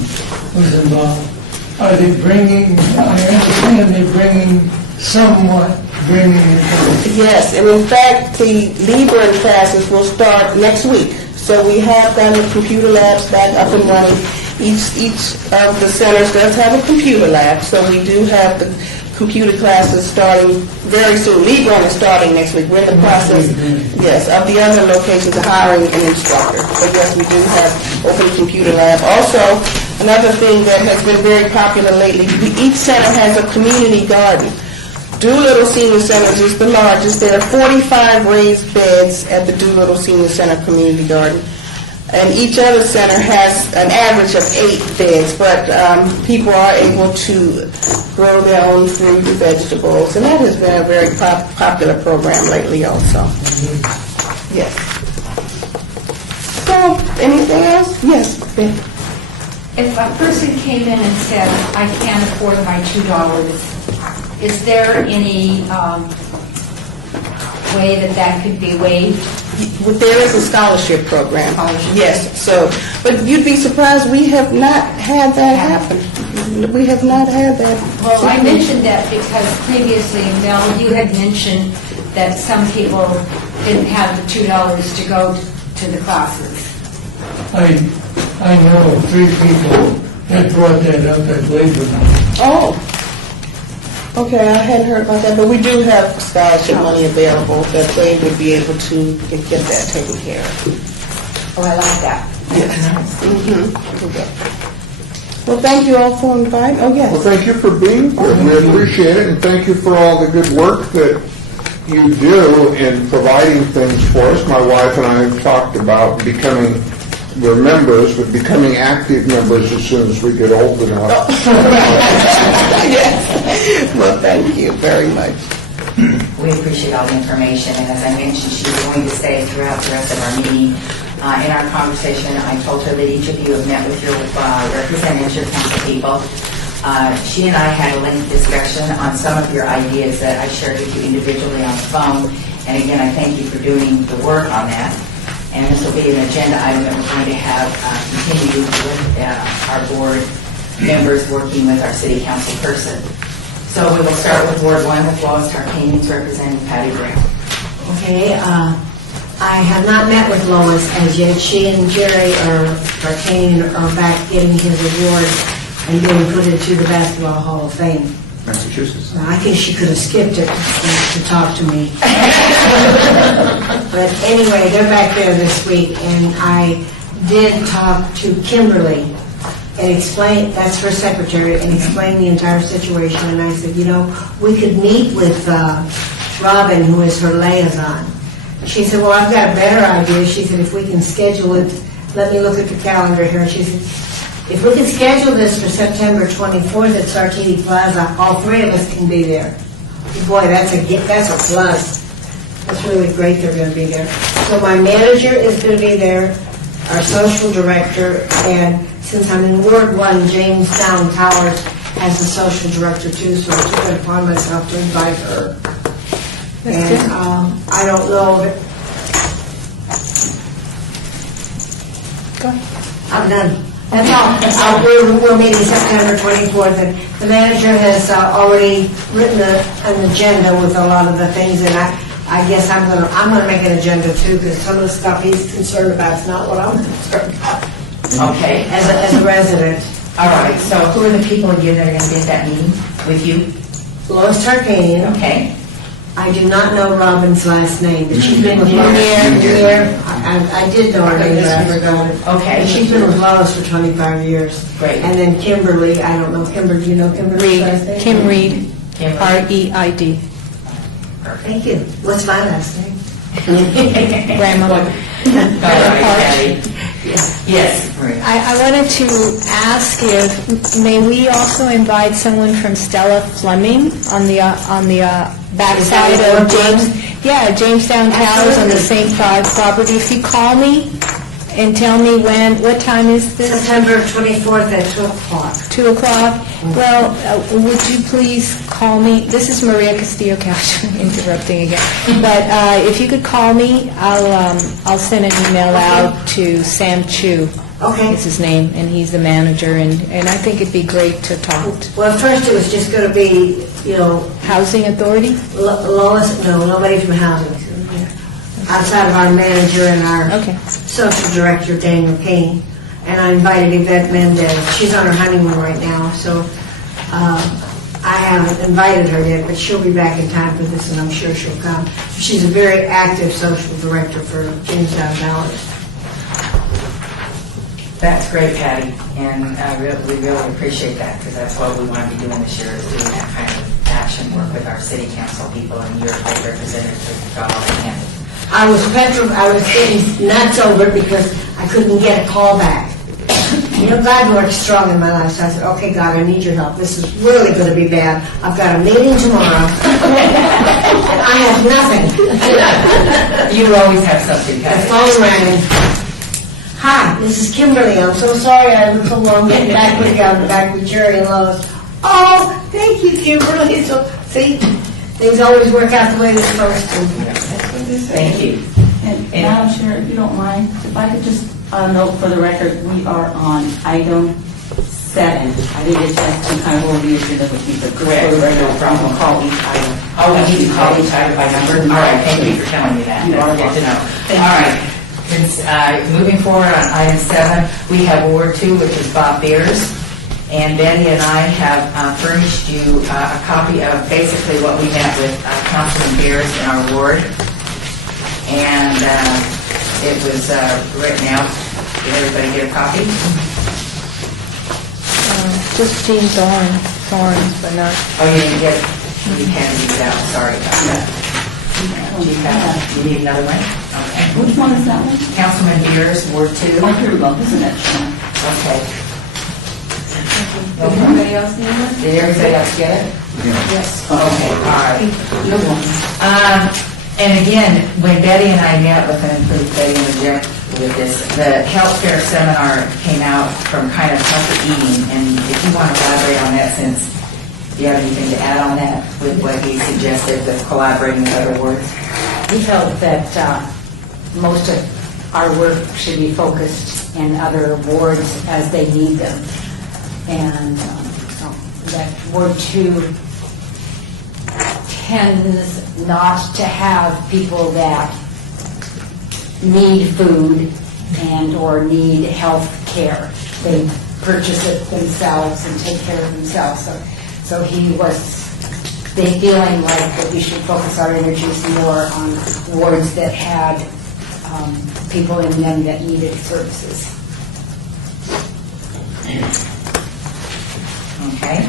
was involved. Are they bringing, I understand they're bringing it. Yes, and in fact, the Lieberman classes will start next week. So we have gotten the computer labs back up and running. Each of the centers does have a computer lab, so we do have the computer classes starting very soon. Lieberman is starting next week. We're in the process, yes, of the other locations hiring an instructor. So yes, we do have open computer lab. Also, another thing that has been very popular lately, each center has a community garden. Doolittle Senior Center is the largest. There are 45 raised beds at the Doolittle Senior Center Community Garden. And each other center has an average of 8 beds, but people are able to grow their own fruit and vegetables. And that has been a very popular program lately also. Yes. So, anything else? Yes, Ben. If a person came in and said, I can't afford my $2, is there any way that could be waived? There is a scholarship program. Yes, so, but you'd be surprised, we have not had that happen. We have not had that. Well, I mentioned that because previously, Mel, you had mentioned that some people didn't have the $2 to go to the classes. I know of 3 people that brought that up at Labor Day. Oh, okay, I hadn't heard about that, but we do have scholarship money available that they would be able to get that taken care of. Oh, I like that. Well, thank you all for inviting, oh, Well, yes. thank you for being here. We appreciate it, and thank you for all the good work that you do in providing things for us. My wife and I have talked about becoming, we're members, but becoming active members as soon as we get old enough. Yes, well, thank you very much. We appreciate all the information, and as I mentioned, she's going to stay throughout the rest of our meeting. In our conversation, I told her that each of you have met with your representatives, your council people. She and I had a lengthy discussion on some of your ideas that I shared with you individually on the phone, and again, I thank you for doing the work on that. And this will be an agenda item that we're going to have continue with our board members working with our city council person. So we will start with Ward 1 with Lois Tarkanian's representing Patty Brown. Okay, I have not met with Lois as yet. She and Jerry Tarkanian are back getting his award and being put into the Basketball Hall of Fame. Massachusetts. I think she could have skipped it to talk to me. But anyway, they're back there this week, and I did talk to Kimberly and explain, that's her secretary, and explain the entire situation. And I said, you know, we could meet with Robin, who is her liaison. She said, well, I've got a better idea. She said, if we can schedule it, let me look at the calendar here. And she said, if we can schedule this for September 24th at Sartini Plaza, all 3 of us can be there. Boy, that's a plus. That's really great they're going to be there. So my manager is going to be there, our social director, and since I'm in Ward 1, Jamestown Towers has a social director too, so I took it upon myself to invite her. And I don't know that... Go ahead. I'm done. That's all. We're meeting September 24th, and the manager has already written an agenda with a lot of the things, and I guess I'm gonna make an agenda too, because some of the stuff he's concerned about is not what I'm concerned about. Okay. As a resident. All right, so who are the people again that are going to be at that meeting with you? Lois Tarkanian. Okay. I do not know Robin's last name, but she's been with Lois. I did know her name, but I forgot it. Okay. And she's been with Lois for 25 years. Great. And then Kimberly, I don't know, Kimberly, do you know Kimberly's last name? Kim Reed, Kim. R-E-I-D. Thank you. What's my last name? Grandmother. All right, Patty. Yes, Maria. I wanted to ask if, may we also invite someone from Stella Fleming on the backside Is that of Ward James? Yeah, Jamestown Towers on the St. Cloud property. If you call me and tell me what time is this? September 24th at 2 o'clock. 2 o'clock? Well, would you please call me? This is Maria Castillo-Couch, interrupting again. But if you could call me, I'll send an email out to Sam Chu. Okay. Is his name, and he's the manager, and I think it'd be great to talk. Well, at first it was just going to be, you know, Housing Authority? Lois, no, nobody from housing. Outside of our manager and our Okay. social director, Daniel King. And I invited Yvette Mendez. She's on her honeymoon right now, so I haven't invited her yet, but she'll be back in time for this, and I'm sure she'll come. She's a very active social director for Jamestown Towers. That's great, Patty, and we really appreciate that, because that's what we want to be doing this year, is doing that kind of action work with our city council people, and your representative, got all they can. I was getting nuts over it because I couldn't get a call back. You know, God works strong in my life, so I said, okay, God, I need your help. This is really going to be bad. I've got a meeting tomorrow, and I have nothing. You always have something, The Patty. phone rang. Hi, this is Kimberly. I'm so sorry I was so long getting back with you. I'm back with Jerry and Lois. Oh, thank you, Kimberly. So, see, things always work out the way they're supposed to. Thank you. And Madam Chair, if you don't mind, if I could just note for the record, we are on item 7. I didn't get a chance to kind of overview it, that would be the Correct, no problem. Call each item. Oh, we need to call each item by number? All right, thank you for telling me that. That's good to know. All right, moving forward on item 7, we have Ward 2, which is Bob Beers. And Betty and I have furnished you a copy of basically what we have with Councilman Beers in our ward. And it was written out. Did everybody get a copy? Just Jean Thorns, but not, Oh, you didn't get, you handed these out, sorry about that. You need another one? Okay. Which one is that one? Councilman Beers, Ward 2. Oh, here we go, isn't it? Okay. Does anybody else need one? Did everybody else get it? Yes. Okay, all right. And again, when Betty and I met with them, including Betty and Jack with this, the health fair seminar came out from kind of healthy eating, and if you want to elaborate on that, since you have anything to add on that with what he suggested with collaborating with other wards? We felt that most of our work should be focused in other wards as they need them. And that Ward 2 tends not to have people that need food and/or need health care. They purchase it themselves and take care of themselves. So he was feeling like that we should focus our energies more on wards that had people in them that needed services. Okay.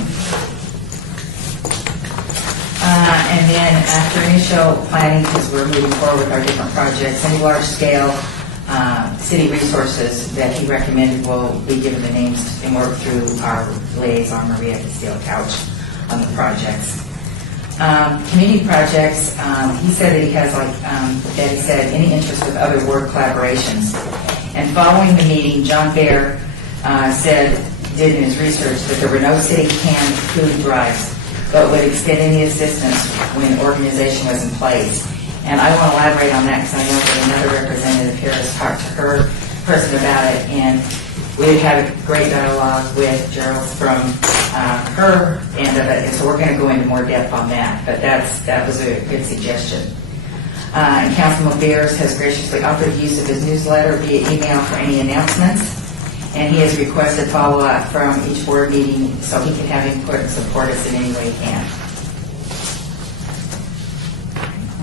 And then after initial planning, because we're moving forward with our different projects, any large-scale city resources that he recommended will be given the names and work through our liaison, Maria Castillo-Couch, on the projects. Community projects, he said that he has, like Betty said, any interest with other ward collaborations. And following the meeting, John Baer did in his research that there were no city canned food drives, but would extend any assistance when organization was in place. And I want to elaborate on that because I know that another representative here has talked to her person about it, and we had a great dialogue with Gerald from her end of it, and so we're going to go into more depth on that, but that was a good suggestion. And Councilman Beers has graciously offered use of his newsletter via email for any announcements, and he has requested follow-up from each board meeting so he can have input and support us in any way he can.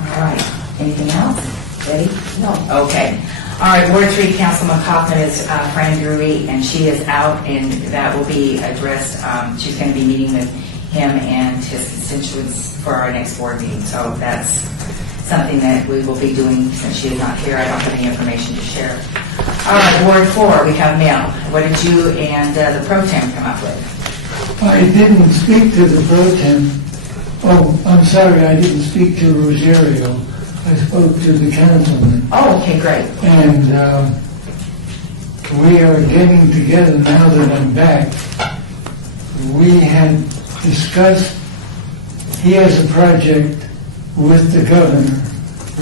All right. Anything else? Betty? No. Okay. All right. Ward 3, Councilman Kaufman is Fran Drury, and she is out, and that will be addressed. She's going to be meeting with him and his constituents for our next board meeting. So that's something that we will be doing since she is not here. I don't have any information to share. All right, Ward 4, we have Mel. What did you and the pro tem come up with? I didn't speak to the pro tem. Oh, I'm sorry, I didn't speak to Rosario. I spoke to the councilman. Oh, okay, great. And we are getting together now that I'm back. We had discussed, he has a project with the governor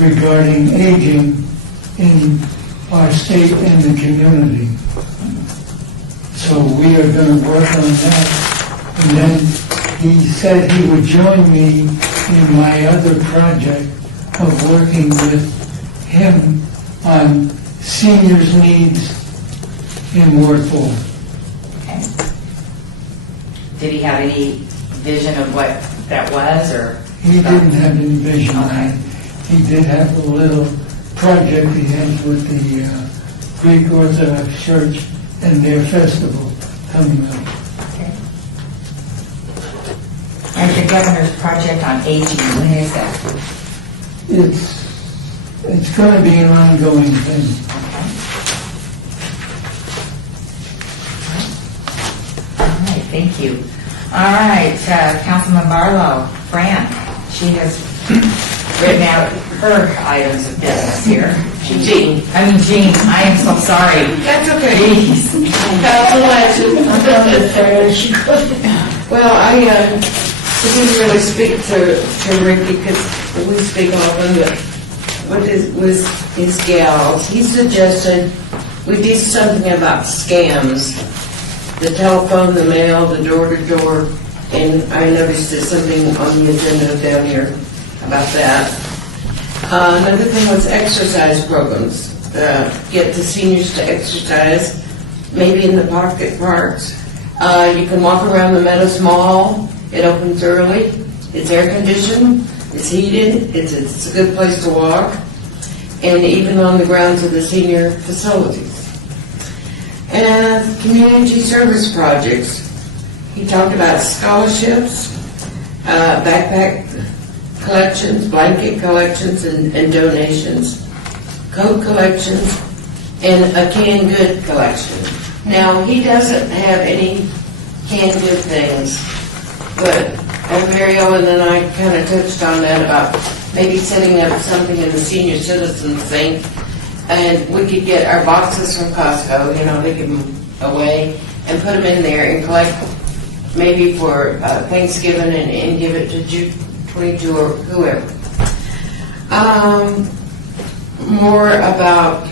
regarding aging in our state and the community. So we are going to work on that. And then he said he would join me in my other project of working with him on seniors' needs in Ward 4. Okay. Did he have any vision of what that was, or? He didn't have any vision. Okay. He did have a little project he had with the Greek Orthodox Church and their festival coming up. Okay. And the governor's project on aging, when is that? It's going to be an ongoing thing. Okay. All right, thank you. All right, Councilman Barlow, Fran, she has written out her items of business here. Jean, I am so sorry. That's okay. Jeez. Well, I didn't really speak to Ricky because we speak often with his gals. He suggested we did something about scams. the telephone, the mail, the door-to-door, and I noticed there's something on the agenda down here about that. Another thing was exercise programs. Get the seniors to exercise, maybe in the pocket parks. You can walk around the Meadows Mall. It opens early. It's air conditioned. It's heated. It's a good place to walk. And even on the grounds of the senior facilities. And community service projects. He talked about scholarships, backpack collections, blanket collections and donations, coat collections, and a canned good collection. Now, he doesn't have any canned good things, but Mary Ellen and I kind of touched on that about maybe setting up something in the senior citizen thing, and we could get our boxes from Costco, they give them away, and put them in there and collect maybe for Thanksgiving and give it to June 22 or whoever. More about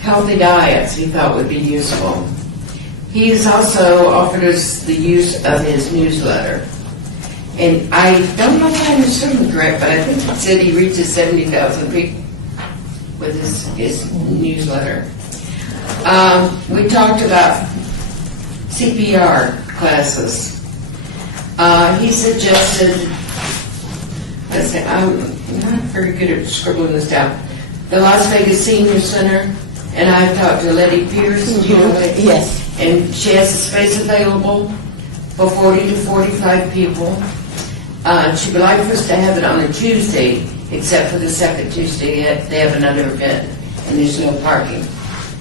healthy diets he thought would be useful. He's also offered us the use of his newsletter. And I don't know if I understood him correct, but I think he said he reaches 70,000 people with his newsletter. We talked about CPR classes. He suggested, I'm not very good at scribbling this down, the Las Vegas Senior Center, and I've talked to Letty Pierce. Do you know Letty? Yes. And she has a space available for 40 to 45 people. She would like for us to have it on a Tuesday, except for the second Tuesday, they have another event, and there's no parking.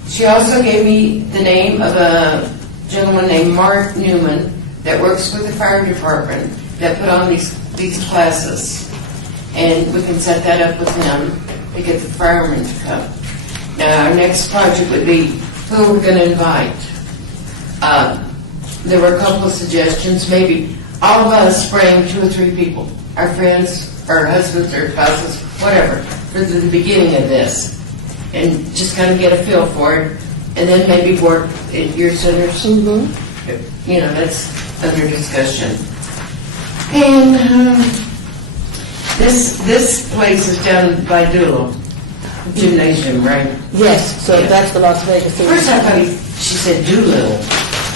She also gave me the name of a gentleman named Mark Newman that works with the fire department that put on these classes. And we can set that up with him to get the firemen to come. Now, our next project would be who we're going to invite. There were a couple of suggestions, maybe all of us bring 2 or 3 people, our friends, our husbands, our spouses, whatever, for the beginning of this, and just kind of get a feel for it, and then maybe work at your centers. That's under discussion. And this place is down by Doolittle Gymnasium, right? Yes, so Yeah. that's the Las Vegas Senior First I thought she said Doolittle,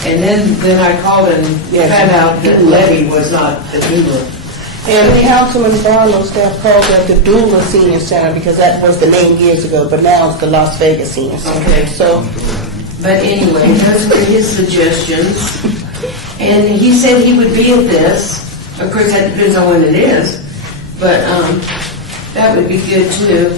and then I called and Yes. found out that Letty was not the Doolittle. And Councilman Barlow staff called that the Dula Senior Center because that was the name years ago, but now it's the Las Vegas Senior Center. Okay. So, But anyway, those were his suggestions, and he said he would be at this. Of course, that depends on when it is, but that would be good too.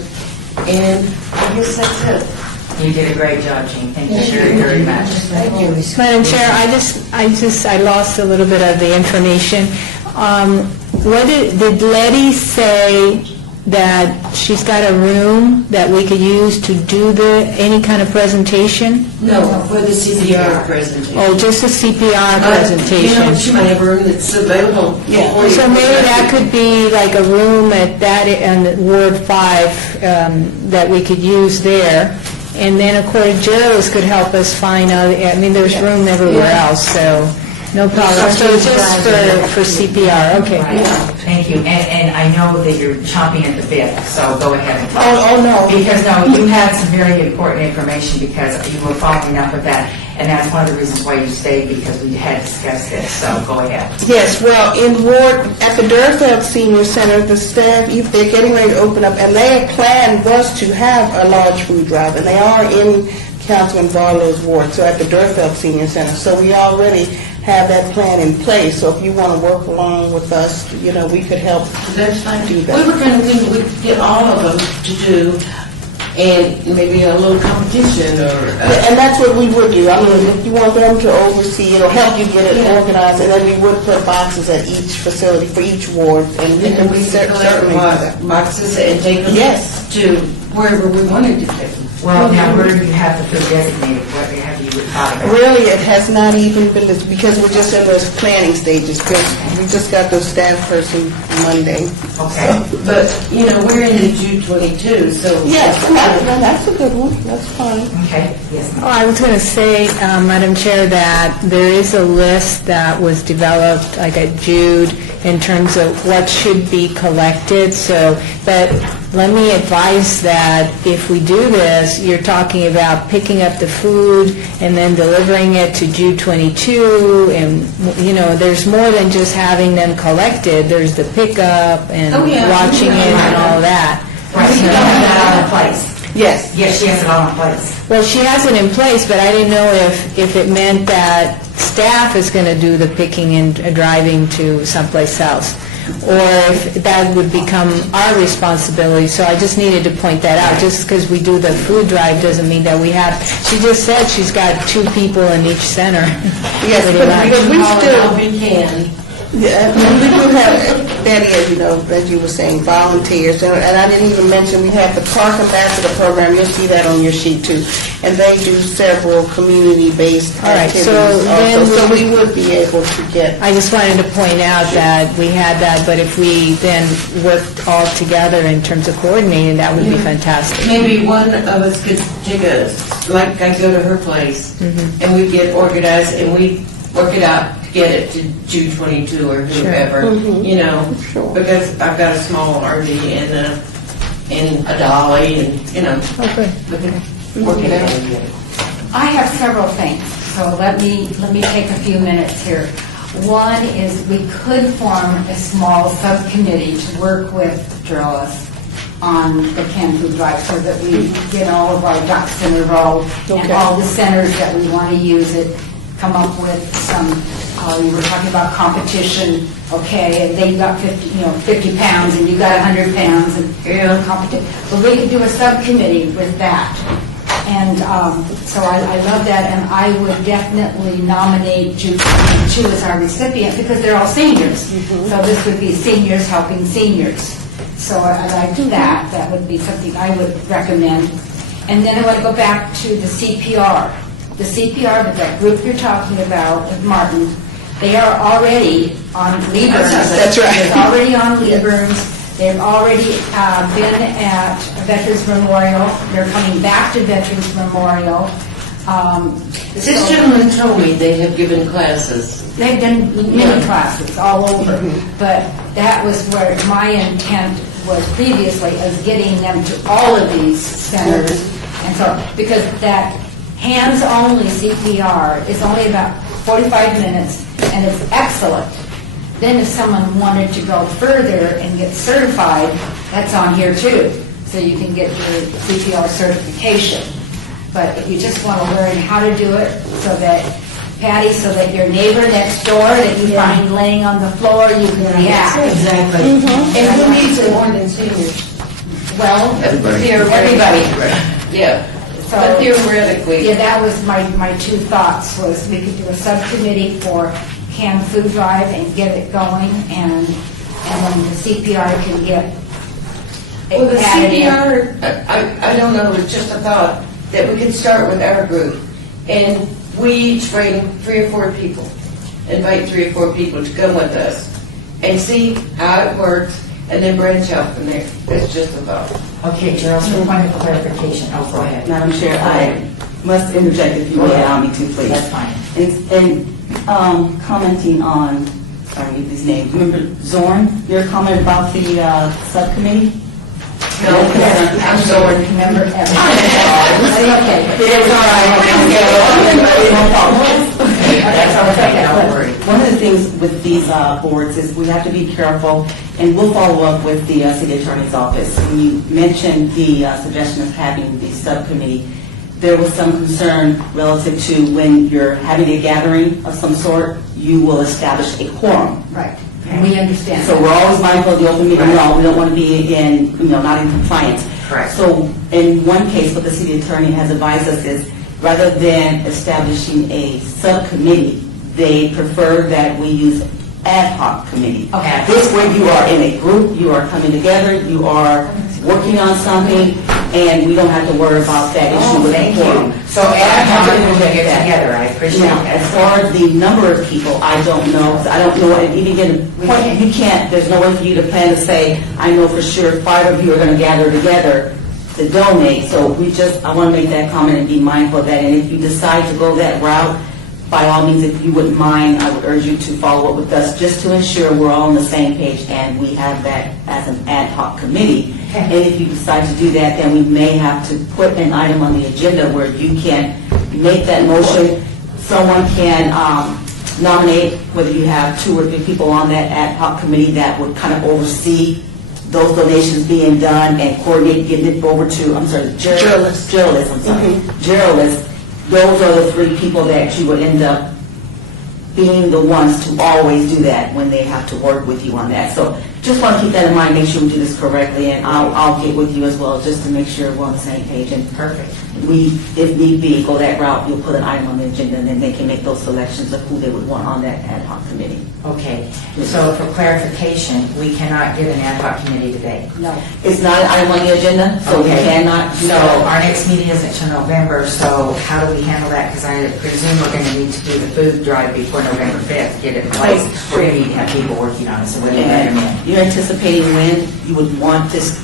And I guess that's it. You did a great job, Jean. Thank you very, very much. Thank you. Madam Chair, I lost a little bit of the information. What did Letty say that she's got a room that we could use to do any kind of presentation? No, for the CPR presentation. Oh, just a CPR presentation? She might have a room that's available. Yeah. So maybe that could be like a room at Ward 5 that we could use there. And then, of course, Gerald's could help us find out, there's room everywhere else, so no problem. So just for CPR, okay. Thank you. And I know that you're chomping at the bit, so go ahead and talk. oh no. Because, no, you had some very important information because you were following up with that, and that's one of the reasons why you stayed, because we had discussed this, so go ahead. Yes, well, at the Durfeld Senior Center, the staff, they're getting ready to open up, and their plan was to have a large food drive, and they are in Councilman Barlow's ward, so at the Durfeld Senior Center. So we already have that plan in place, so if you want to work along with us, we could help. That's fine. Do We that. were kind of thinking we could get all of them to do, and maybe a little competition And that's what we would do. If you want them to oversee, it'll help you get it organized, and then we would put boxes at each facility for each ward, and we And can we could certainly do that. collect boxes and take them Yes. to wherever we wanted to take them. Well, now, where do you have the food designated? What have you thought about? Really, it has not even been, because we're just in those planning stages, because we just got the staff person Monday. Okay. But, you know, we're in the June 22, so. Yes, that's a good one, that's fine. Okay, yes, ma'am. Oh, I was going to say, Madam Chair, that there is a list that was developed, like at Jude, in terms of what should be collected, so, but let me advise that if we do this, you're talking about picking up the food and then delivering it to Jude 22, and, you know, there's more than just having them collected, there's the pickup and Oh, yeah. watching it and all that. Right, you don't have that all in place. Yes. Yes, she has it all in place. Well, she has it in place, but I didn't know if it meant that staff is going to do the picking and driving to someplace else, or if that would become our responsibility. So I just needed to point that out. Just because we do the food drive doesn't mean that we have, she just said she's got 2 people in each center. Yes, Pretty but much. we still, We can. yeah, we do have, Betty, as you know, as you were saying, volunteers, and I didn't even mention, we have the Park Ambassador Program, you'll see that on your sheet too, and they do several community-based All right, activities so then also, so we- we would be able to get, I just wanted to point out that we had that, but if we then worked all together in terms of coordinating, that would be fantastic. Maybe one of us could take a, like I go to her place, and we get organized, and we work it out to get it to June 22 or whoever, you know, because I've got a small RV and a dolly, and, you know, Okay. we can work it out. I have several things, so let me take a few minutes here. One is we could form a small subcommittee to work with Drulis on the canned food drive so that we get all of our ducks in a row and all the centers that we want to use it, come up with some, we were talking about competition, okay, and they got 50 pounds and you got 100 pounds and competition. But we could do a subcommittee with that. And so I love that, and I would definitely nominate Jude 22 as our recipient because they're all seniors. So this would be seniors helping seniors. So I like that. That would be something I would recommend. And then I want to go back to the CPR. The CPR, that group you're talking about with Martin, they are already on Leburns. That's right. They're already on Leburns. They've already been at Veterans Memorial. They're coming back to Veterans Memorial. This gentleman told me they have given classes. They've done many classes all over, but that was where my intent was previously, is getting them to all of these centers. And so, because that hands-only CPR is only about 45 minutes, and it's excellent. Then if someone wanted to go further and get certified, that's on here too. So you can get your CPR certification. But if you just want to learn how to do it, so that, Patty, so that your neighbor next door that you find laying on the floor, you can react. Exactly. And who needs it more than seniors? Well, Everybody. everybody. Yeah, So, but theoretically. yeah, that was my 2 thoughts, was we could do a subcommittee for canned food drive and get it going, and then the CPR can get Well, the added in. CPR, I don't know, it's just a thought that we could start with our group. And we each bring 3 or 4 people, invite 3 or 4 people to come with us and see how it works and then branch out from there. It's just a thought. Okay, Gerald, for point of clarification, oh, go ahead. Madam Chair, I must interject if you will allow me to, please. That's fine. And commenting on, sorry, these names, remember Zorn, your comment about the subcommittee? No, I'm sorry. Remember everything. Okay. It's all That's all right, don't worry. One of the things with these boards is we have to be careful, and we'll follow up with the city attorney's office. When you mentioned the suggestion of having the subcommittee, there was some concern relative to when you're having a gathering of some sort, you will establish a quorum. Right, and we understand. So we're always mindful of the open meeting law. We don't want to be in, not in compliance. Correct. So in one case, what the city attorney has advised us is, rather than establishing a subcommittee, they prefer that we use ad hoc committee. Okay. This way you are in a group, you are coming together, you are working on something, and we don't have to worry about that issue Oh, with the thank quorum. you. So ad hoc I will get that. together, I appreciate Now, that. as far as the number of people, I don't know. I don't know, if you get a point, you can't, there's no way for you to plan to say, I know for sure 5 of you are going to gather together to donate. So I want to make that comment and be mindful of that. And if you decide to go that route, by all means, if you wouldn't mind, I would urge you to follow up with us just to ensure we're all on the same page and we have that as an ad hoc committee. And if you decide to do that, then we may have to put an item on the agenda where you can make that motion. Someone can nominate, whether you have 2 or 3 people on that ad hoc committee that would kind of oversee those donations being done and coordinate getting it over to, I'm sorry, Geraldist. Geraldist, I'm sorry. Geraldist. Those are the 3 people that you would end up being the ones to always do that when they have to work with you on that. So just want to keep that in mind, make sure we do this correctly, and I'll get with you as well, just to make sure we're on the same page. And Perfect. we, if need be, go that route, you'll put an item on the agenda, and then they can make those selections of who they would want on that ad hoc committee. Okay, so for clarification, we cannot get an ad hoc committee today. No. It's not an item on the agenda, so we Okay. cannot do So that. our next meeting isn't till November, so how do we handle that? Because I presume we're going to need to do the food drive before November 5th, get it in place. We're going to need to have people working on it, so what do you recommend? And you're anticipating when you would want this.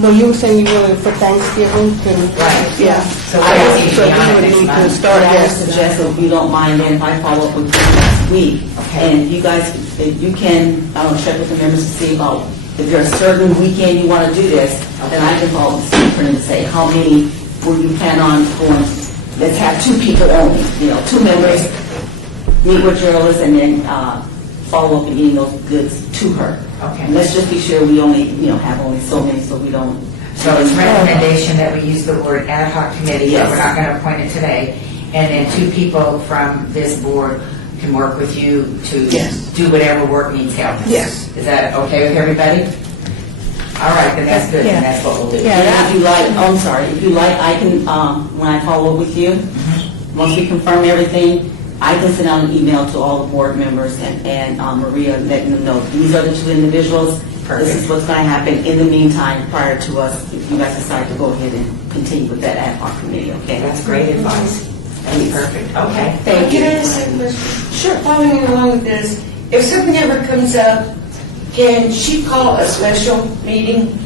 Well, you were saying you wanted for Thanksgiving, Right. yeah. So what else needs to So be on we it would next need to month? start I would that. suggest, if you don't mind, then if I follow up with you next week. Okay. And you guys, if you can, check with the members to see about, if there's a certain weekend you want to do this, then I can follow up with Steve and say, how many will you plan on going? Let's have 2 people only, 2 members, meet with journalists, and then follow up and getting those goods to her. Okay. And let's just be sure we only, have only so many, so we don't. So it's recommendation that we use the word ad hoc committee, but Yes. we're not going to appoint it today. And then 2 people from this board can work with you to Yes. do whatever work needs help. Yes. Is that okay with everybody? All right, then that's good, and that's what we'll do. And if you like, I'm sorry, if you like, I can, when I follow up with you, once we confirm everything, I can send out an email to all the board members and Maria, letting them know, these are the 2 individuals. This is what's going to happen in the meantime, prior to us, if you guys decide to go ahead and continue with that ad hoc committee, okay? That's great advice. That's perfect, okay. Thank Can I you. ask a question? Sure. Following along with this, if something ever comes up, can she call a special meeting?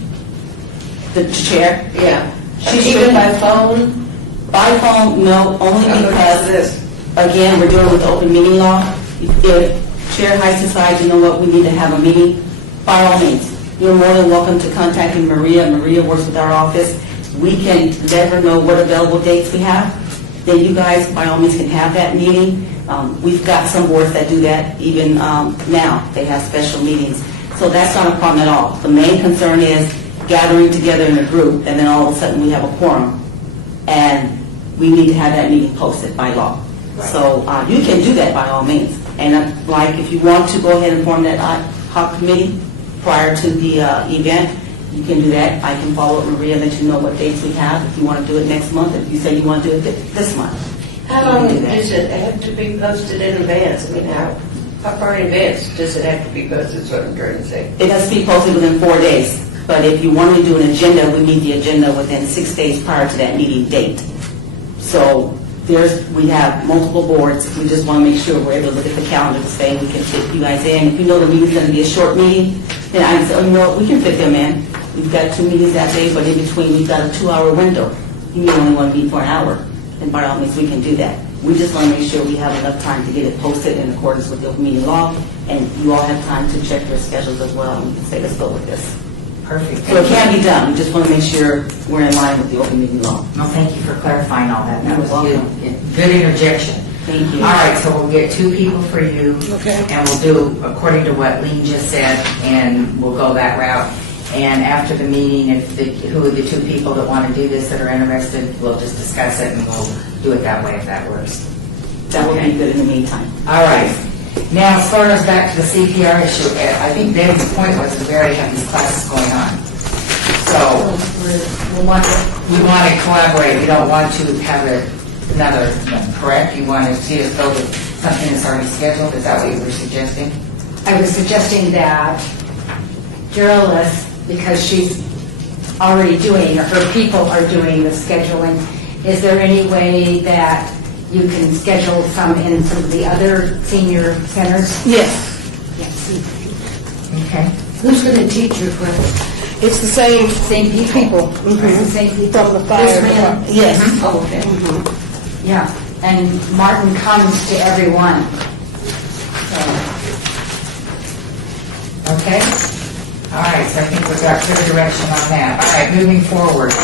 The chair, Yeah. She Even should. by phone? by phone, no, only because this. again, we're dealing with open meeting law. If Chair Heiss decides, you know what, we need to have a meeting, by all means, you're more than welcome to contacting Maria. Maria works with our office. We can let her know what available dates we have. Then you guys, by all means, can have that meeting. We've got some boards that do that even now. They have special meetings. So that's not a problem at all. The main concern is gathering together in a group, and then all of a sudden we have a quorum, and we need to have that meeting posted by law. So you can do that by all means. And like, if you want to go ahead and form that ad hoc committee prior to the event, you can do that. I can follow up with Maria, let you know what dates we have, if you want to do it next month, if you say you want to do it this month. How You long can do that. does it have to be posted in advance? I mean, how far in advance does it have to be posted, is what I'm trying to say? It has to be posted within 4 days. But if you want to do an agenda, we need the agenda within 6 days prior to that meeting date. So we have multiple boards. We just want to make sure we're able to look at the calendar to say we can fit you guys in. If you know the meeting's going to be a short meeting, then I can say, oh, you know what, we can fit them in. We've got 2 meetings that day, but in between, we've got a 2-hour window. You may only want to meet for an hour, and by all means, we can do that. We just want to make sure we have enough time to get it posted in accordance with the open meeting law, and you all have time to check your schedules as well, and we can say, let's go with this. Perfect. So it can be done. We just want to make sure we're in line with the open meeting law. Well, thank you for clarifying all that. That You're was welcome. good interjection. Thank you. All right, so we'll get 2 people for you. Okay. And we'll do according to what Lean just said, and we'll go that route. And after the meeting, who are the 2 people that want to do this that are interested, we'll just discuss it and we'll do it that way if that works. That would Okay. be good in the meantime. All right. Now, as far as back to the CPR issue, I think David's point was that we already have these classes going on. So we want to collaborate. We don't want to have another one, correct? You want to see us go with something that's already scheduled? Is that what you were suggesting? I was suggesting that Geraldist, because she's already doing, or her people are doing the scheduling. Is there any way that you can schedule some in some of the other senior centers? Yes, Yes. Okay. Who's going to teach your class? it's the same Same people. Mhm. Same people. from the fire This man- department. Yes. Oh, okay. Yeah, and Martin comes to every one. Okay? All right, so I think we've got clear direction on that. All right, moving forward.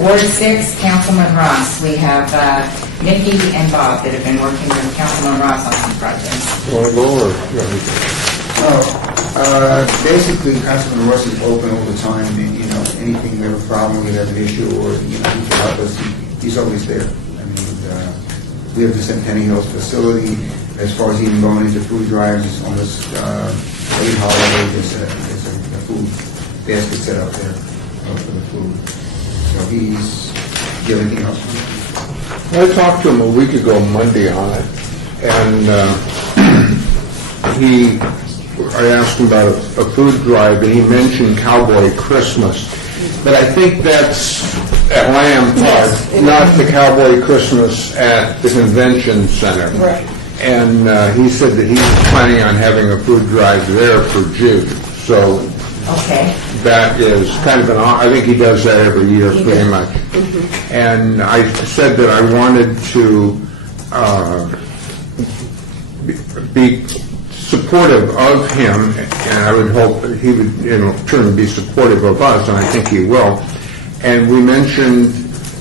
Ward 6, Councilman Ross. We have Nikki and Bob that have been working with Councilman Ross on some projects. Want to go or? Basically, Councilman Ross is open all the time, and, anything, we have a problem, we have an issue, or, he can help us, he's always there. I mean, we have the Centennial Hills facility, as far as even going into food drives, on this late holiday, there's a food basket set up there for the food. So do you have anything else? I talked to him a week ago, Monday, on it, and I asked him about a food drive, and he mentioned Cowboy Christmas. But I think that's at Lamb Park, not the Cowboy Christmas at the convention center. Right. And he said that he's planning on having a food drive there for June. So Okay. that is kind of I think he does that every year pretty much. And I said that I wanted to be supportive of him, and I would hope that he would, in turn, be supportive of us, and I think he will. And we mentioned,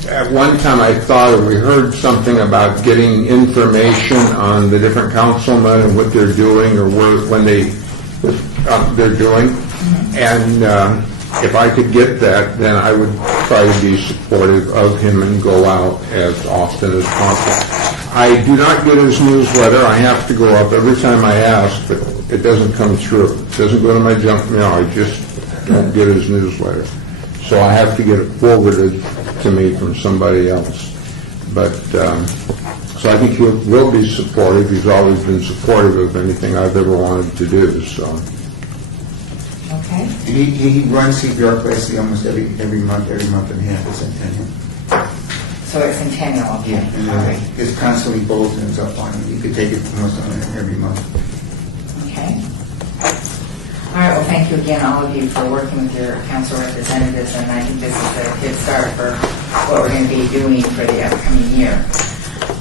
at one time I thought, or we heard something about getting information on the different councilmen and what they're doing, or when they're doing. And if I could get that, then I would try to be supportive of him and go out as often as possible. I do not get his newsletter. I have to go up every time I ask, but it doesn't come through. It doesn't go to my junk mail. I just don't get his newsletter. So I have to get it forwarded to me from somebody else. But, so I think he will be supportive. He's always been supportive of anything I've ever wanted to do, so. Okay. He runs CPR classes almost every month and a half at Centennial. So it's Centennial, okay. And All right. there's constantly bulletins up on it. You could take it almost on every month. Okay. All right, well, thank you again, all of you, for working with your council representatives, and I think this is a good start for what we're going to be doing for the upcoming year.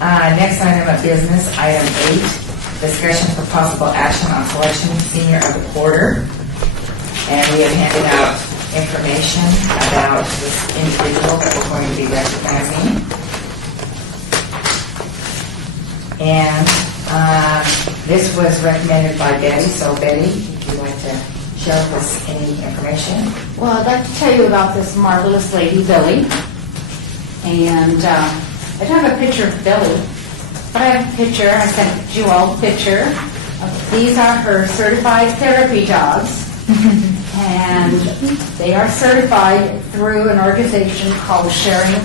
Next item of business, item 8, discussion for possible action on selection senior of the quarter. And we have handed out information about this individual that we're going to be recognizing. And this was recommended by Betty, so Betty, if you'd like to share with us any information. Well, I'd like to tell you about this marvelous lady, Billy. And I don't have a picture of Billy, but I have a picture. I sent you all a picture. These are her certified therapy dogs. And they are certified through an organization called Sharing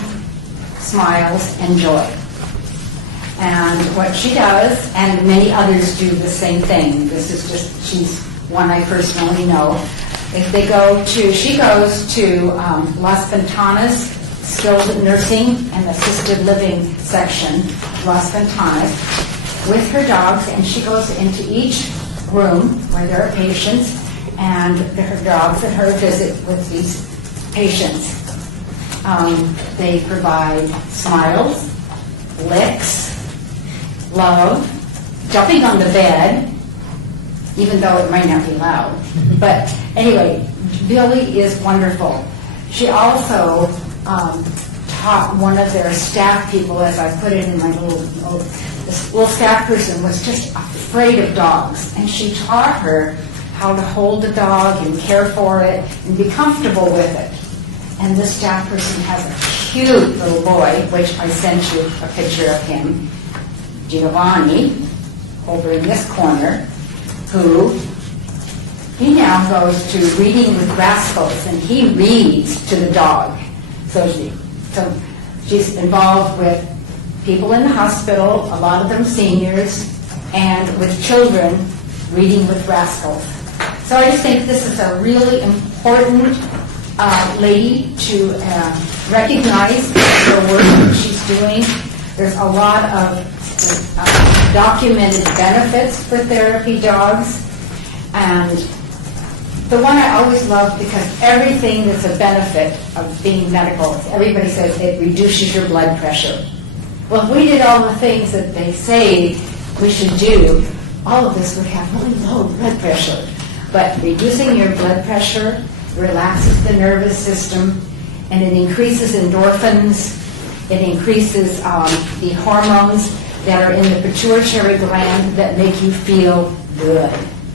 Smiles and Joy. And what she does, and many others do the same thing. This is just, she's one I personally know. If they go to, she goes to Las Ventanas Skilled Nursing and Assisted Living section, Las Ventanas, with her dogs, and she goes into each room where there are patients, and her dogs and her visit with these patients. They provide smiles, licks, love, jumping on the bed, even though it might not be loud. But anyway, Billy is wonderful. She also taught one of their staff people, as I put it in my this little staff person was just afraid of dogs, and she taught her how to hold the dog and care for it and be comfortable with it. And this staff person has a cute little boy, which I sent you a picture of him, Giovanni, over in this corner, who he now goes to Reading with Rascals, and he reads to the dog. So she's involved with people in the hospital, a lot of them seniors, and with children, Reading with Rascals. So I just think this is a really important lady to recognize her work that she's doing. There's a lot of documented benefits for therapy dogs. And the one I always love, because everything that's a benefit of being medical, everybody says it reduces your blood pressure. Well, if we did all the things that they say we should do, all of this would have really low blood pressure. But reducing your blood pressure relaxes the nervous system, and it increases endorphins. It increases the hormones that are in the pituitary gland that make you feel good.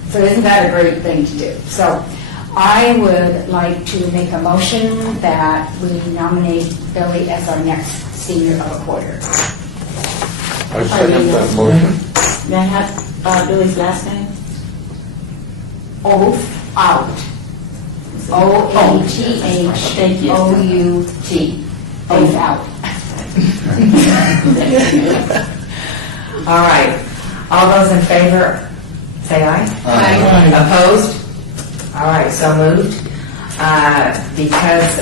So isn't that a great thing to do? So I would like to make a motion that we nominate Billy as our next senior of a quarter. I second that motion. May I have Billy's last name? Oath out. O-A-T-H-O-U-T. Oath out. All right. All those in favor, say aye. Aye. Opposed? All right, so moved. Because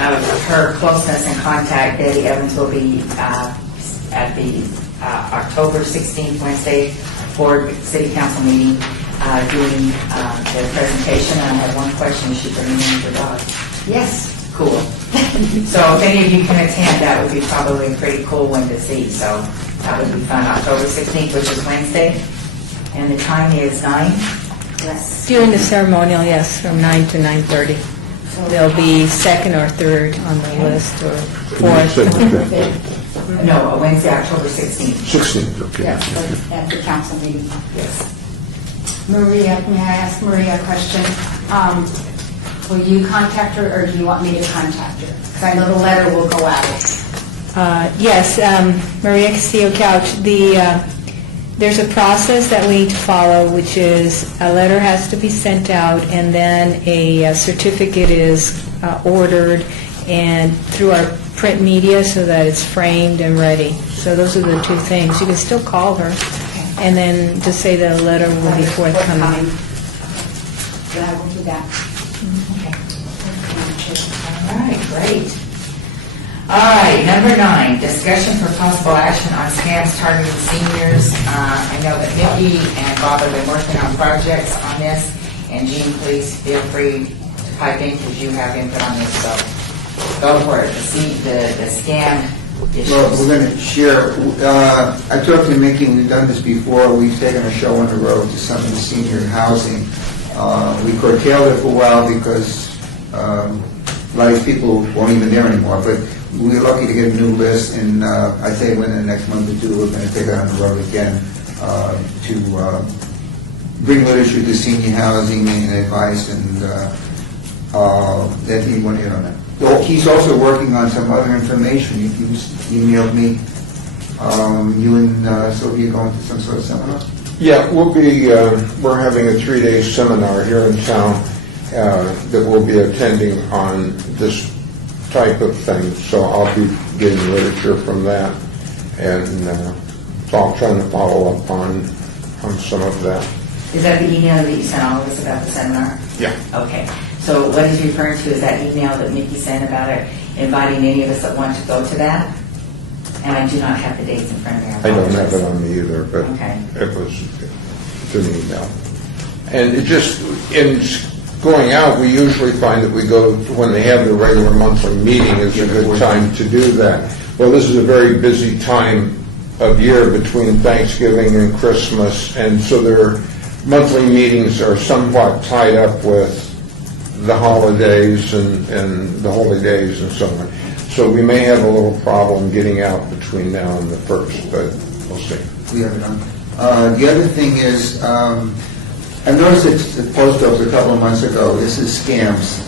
of her closeness and contact, Betty Evans will be at the October 16th, Wednesday, Board City Council meeting, doing the presentation. I have one question. Is she bringing in her dog? Yes. Cool. So if any of you can attend, that would be probably a pretty cool one to see. So that would be fun. October 16th, which is Wednesday. And the time is 9? Yes. During the ceremonial, yes, from 9 to 9:30. There'll be second or third on the list, or fourth. No, Wednesday, October 16th. 16th, okay. Yes, at the council meeting. Yes. Maria, may I ask Maria a question? Will you contact her, or do you want me to contact her? Because I know the letter will go out. Yes, Maria Castillo Couch, there's a process that we need to follow, which is a letter has to be sent out, and then a certificate is ordered and through our print media so that it's framed and ready. So those are the two things. You can still call her and then just say that a letter will be forthcoming. Then I will do that. Okay. All right, great. All right, number 9, discussion for possible action on scams targeting seniors. I know that Nikki and Bob have been working on projects on this, and Jean, please feel free to pipe in because you have input on this, so go for it. The scam issues. Well, we're going to share, I talked to Mickey, and we've done this before, we've taken a show on the road to some of the senior housing. We curtailed it for a while because a lot of people weren't even there anymore, but we were lucky to get a new list, and I'd say within the next month or two, we're going to take it on the road again to bring literature to senior housing and advice, and that he went in on that. Well, he's also working on some other information. You emailed me, you and Sylvia going to some sort of seminar? Yeah, we're having a 3-day seminar here in town that we'll be attending on this type of thing. So I'll be getting literature from that, and so I'm trying to follow up on some of that. Is that the email that you sent all of us about the seminar? Yeah. Okay. So what he's referring to is that email that Nikki sent about it, inviting any of us that want to go to that? And I do not have the dates in front of me. I don't have it on me either, but Okay. it's an email. And it just, in going out, we usually find that we go, when they have the regular monthly meeting, is a good time to do that. Well, this is a very busy time of year between Thanksgiving and Christmas, and so their monthly meetings are somewhat tied up with the holidays and the holy days and so on. So we may have a little problem getting out between now and the 1st, but we'll see. We have it on. The other thing is, I noticed at the post office a couple of months ago, this is scams,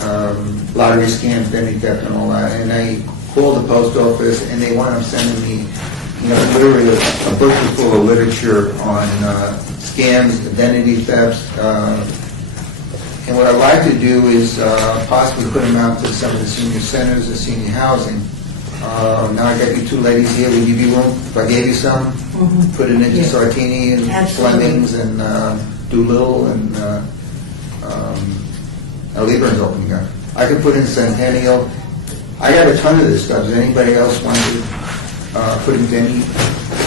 lottery scams, penny theft and all that, and I called the post office and they wound up sending me, literally a book full of literature on scams, identity thefts, and what I'd like to do is possibly put them out to some of the senior centers and senior housing. Now I got you 2 ladies here, would you be willing, if I gave you some, put it into Sartini and Absolutely. Fleming's and Doolittle and Lieburn's opening up. I I could put in Centennial. I got a ton of this stuff. Does anybody else want to put into any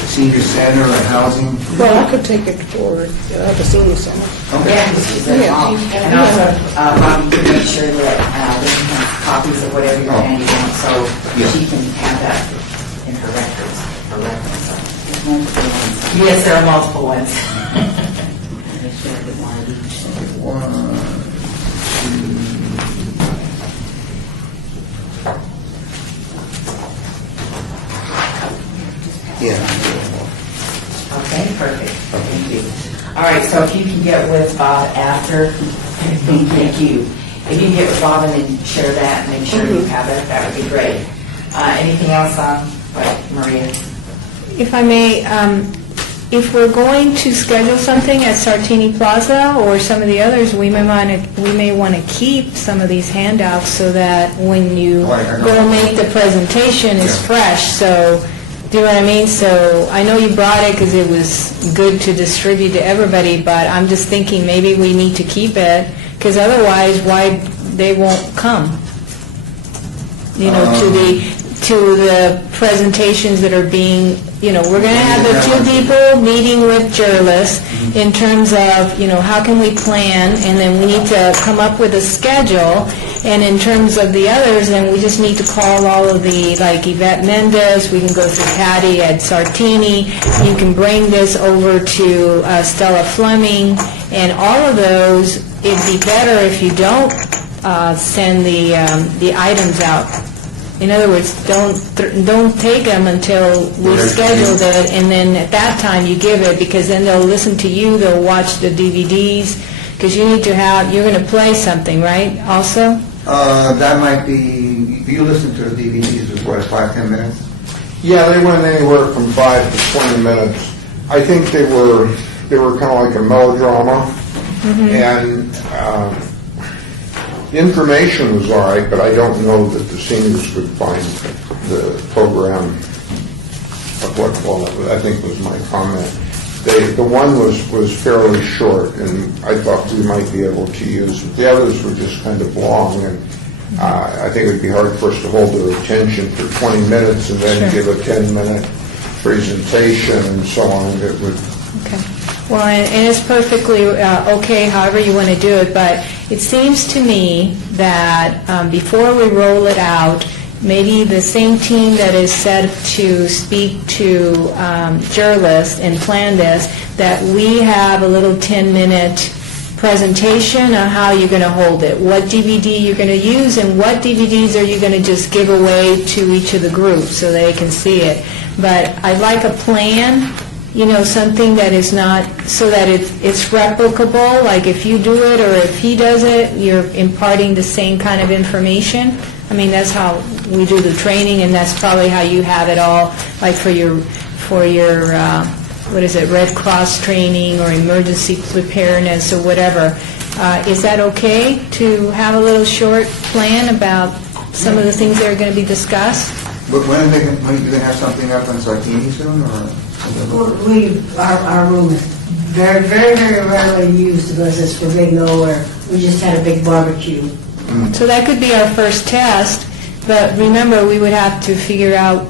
senior center or housing? Well, I could take it forward, the senior center. Yeah, and also, Bobby, can make sure that we can have copies of whatever you're handing out, so Yeah. she can have that in her records, for reference. Yes, there are multiple ones. One, two. Yeah. Okay, perfect. Thank you. All right, so if you can get with Bob after, thank you. If you can get with Bob and then share that, and make sure you have it, that would be great. Anything else on, Maria? If I may, if we're going to schedule something at Sartini Plaza or some of the others, we may want to keep some of these handouts so that when you I know. go make the presentation, it's Yeah. fresh. So, do you know what I mean? So, I know you brought it because it was good to distribute to everybody, but I'm just thinking maybe we need to keep it, because otherwise, they won't come. You know, to the presentations that are being, we're going to have the two people meeting with Jurlis in terms of, how can we plan, and then we need to come up with a schedule, and in terms of the others, then we just need to call all of the, like Yvette Mendez, we can go through Patty at Sartini, you can bring this over to Stella Fleming, and all of those, it'd be better if you don't send the items out. In other words, don't take them until we scheduled it, and then at that time you give it, because then they'll listen to you, they'll watch the DVDs, because you're going to play something, right, also? That might be, you listen to the DVDs with what, 5-10 minutes? Yeah, they went anywhere from 5 to 20 minutes. I think they were kind of like a melodrama, and the information was all right, but I don't know that the seniors could find the program of what, well, I think was my comment. The one was fairly short, and I thought we might be able to use it. The others were just kind of long, and I think it would be hard for us to hold their attention for 20 minutes and then give a 10-minute presentation and so on. It would. Okay. Well, and it's perfectly okay, however you want to do it, but it seems to me that before we roll it out, maybe the same team that is set to speak to Jurlis and plan this, that we have a little 10-minute presentation on how you're going to hold it, what DVD you're going to use, and what DVDs are you going to just give away to each of the groups so they can see it. But I'd like a plan, something that is not, so that it's replicable, like if you do it or if he does it, you're imparting the same kind of information. I mean, that's how we do the training, and that's probably how you have it all, like for your Red Cross training or emergency preparedness or whatever. Is that okay to have a little short plan about some of the things that are going to be discussed? But when are you going to have something up on Sartini soon, or? Our room is very, very, very rarely used because it's for big nowhere. We just had a big barbecue. So that could be our first test, but remember, we would have to figure out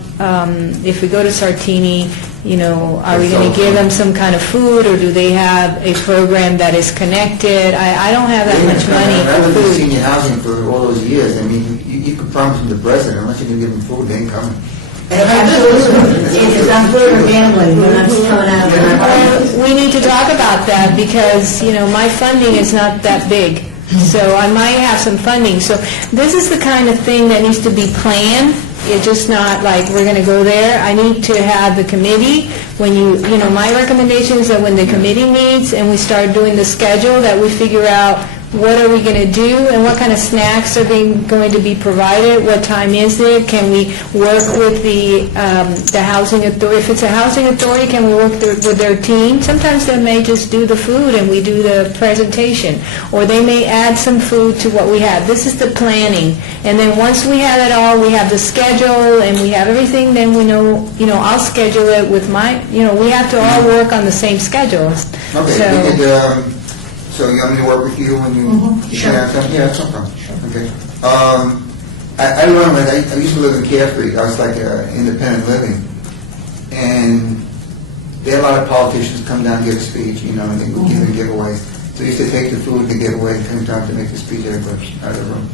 if we go to Sartini, are we going to give them some kind of food, or do they have a program that is connected? I don't have that much money I've for lived in food. senior housing for all those years. I mean, you could promise them the president, unless you can give them food, they ain't coming. It's not food or gambling, we're not just coming out of our pockets. We need to talk about that because, my funding is not that big. So I might have some funding. So this is the kind of thing that needs to be planned. It's just not like we're going to go there. I need to have the committee, my recommendation is that when the committee meets and we start doing the schedule, that we figure out what are we going to do and what kind of snacks are going to be provided, what time is it, can we work with the housing authority, if it's a housing authority, can we work with their team? Sometimes they may just do the food and we do the presentation, or they may add some food to what we have. This is the planning, and then once we have it all, we have the schedule and we have everything, then we know, I'll schedule it with my, we have to all work on the same schedules. Okay, So- we could, So you want me to work with you when you sure. have something? Yeah, that's no problem. Okay. I remember, I used to live in Carefree. I was like independent living. And they had a lot of politicians come down and give a speech, you know, and they would give them giveaways. So you used to take the food, the giveaway, and come down to make the speech out of the room.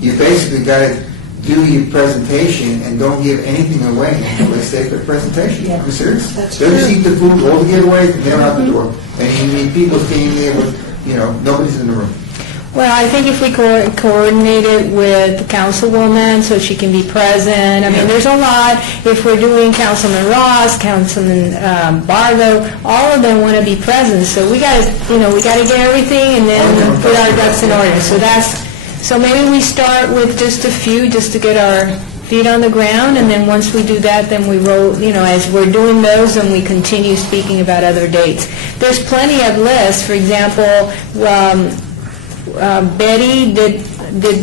You basically got to do your presentation and don't give anything away until they stay for the presentation. I'm serious. They'll just eat the food, roll the giveaway, and they're out the door. And you need people standing there with, you know, nobody's in the room. Well, I think if we coordinate it with the councilwoman so she can be present, I mean, there's a lot. If we're doing Councilman Ross, Councilman Barlow, all of them want to be present. So we got to, you know, we got to get everything and then put our ducks in order. So maybe we start with just a few, just to get our feet on the ground, and then once we do that, then we roll, you know, as we're doing those, and we continue speaking about other dates. There's plenty of lists. For example, Betty did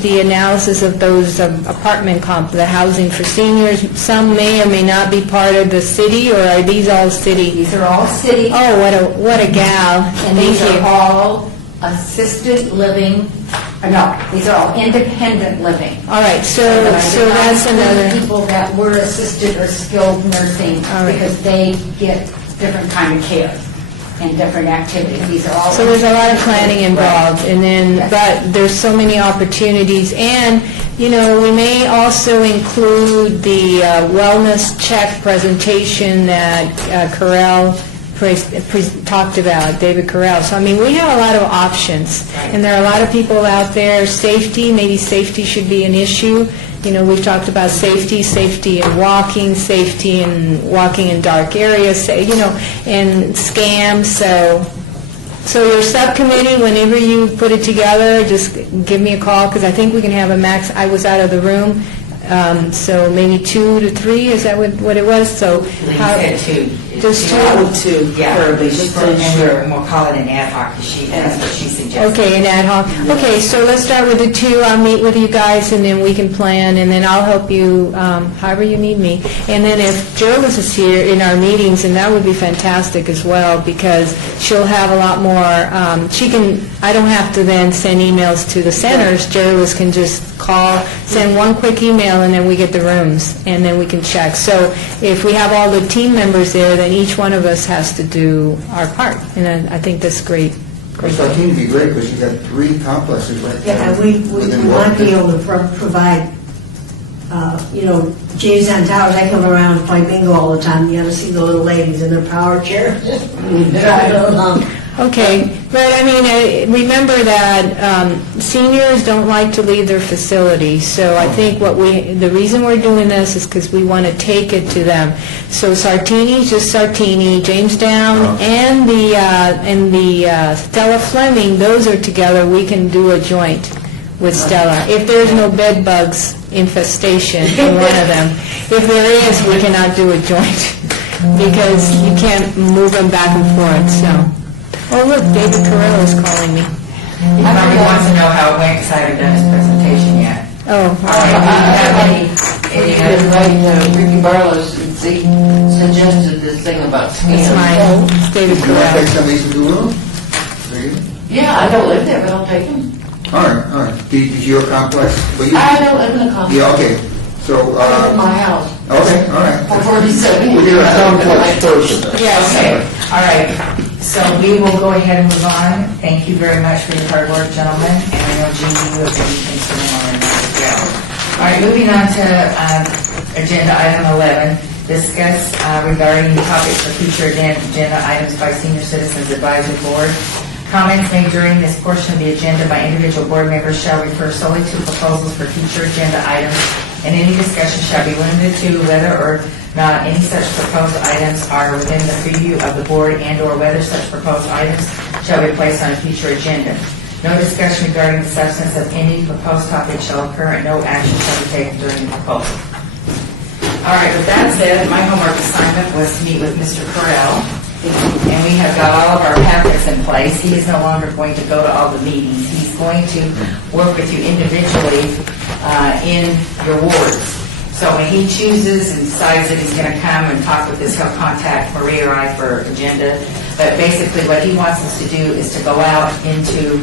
the analysis of those apartment the housing for seniors. Some may or may not be part of the city, or are these all city? These are all city, Oh, what a gal. and Thank these you. are all assisted living, no, these are all independent living. All right, so But I did not that's include another, people that were assisted or skilled nursing, All right. because they get different kind of care and different activities. These are all. so there's a lot of planning involved, and then, but there's so many opportunities, and, you know, we may also include the wellness check presentation that Carell talked about, David Carell. So, I mean, we have a lot of options, and there are a lot of people out there. Safety, maybe safety should be an issue. You know, we've talked about safety in walking, safety in walking in dark areas, you know, and scams. So your subcommittee, whenever you put it together, just give me a call, because I think we can have a max. I was out of the room, so maybe 2 to 3, is that what it was? So Lee how- said 2. Just 2? I would too, Yeah, preferably, just to and ensure. we'll call it an ad hoc, because that's what she suggested. Okay, an ad hoc. Okay, so let's start with the 2. I'll meet with you guys, and then we can plan, and then I'll help you however you need me. And then if Jervis is here in our meetings, and that would be fantastic as well, because she'll have a lot more, I don't have to then send emails to the centers. Jervis can just call, send one quick email, and then we get the rooms, and then we can check. So if we have all the team members there, then each one of us has to do our part, and I think that's great. So it would be great, because you got 3 complexes right there. Yeah, we within want to be walking. able to provide, you know, James on Towers, I come around and play bingo all the time. You ever see the little ladies in their power chairs? Driving along. Okay, but I mean, remember that seniors don't like to leave their facility, so I think the reason we're doing this is because we want to take it to them. So Sartini's just Sartini, Jamestown, and the Stella Fleming, those are together. We can do a joint with Stella, if there's no bed bugs infestation in one of them. If there is, we cannot do a joint, because you can't move them back and forth, so. Oh, look, David Carell is calling me. He probably wants to know how it went, because I haven't done his presentation yet. Oh, All right, do you have any Ricky Barlow suggested this thing about it's scams. mine, it's David You want to take Carell. some of these to the room? Yeah, I don't live there, but I'll take them. All right. Is your complex? I don't live in the complex. Yeah, okay. So, I live in my house okay, all right. for 47 Well, years. you're a complex person. Yes. Okay, all right. So we will go ahead and move on. Thank you very much for your hard work, gentlemen, and I know Jean, you have been instrumental in that as well. All right, moving on to agenda item 11, discuss regarding topics for future agenda items by Senior Citizens Advisory Board. Comments made during this portion of the agenda by individual board members shall refer solely to proposals for future agenda items, and any discussion shall be limited to whether or not any such proposed items are within the preview of the board and/or whether such proposed items shall be placed on a future agenda. No discussion regarding the substance of any proposed topic shall occur, and no action shall be taken during the proposal. All right, with that said, my homework assignment was to meet with Mr. Carell, and we have got all of our packets in place. He is no longer going to go to all the meetings. He's going to work with you individually in your wards. So So when he chooses and decides that he's going to come and talk with us, he'll contact Maria or I for agenda. But basically, what he wants us to do is to go out into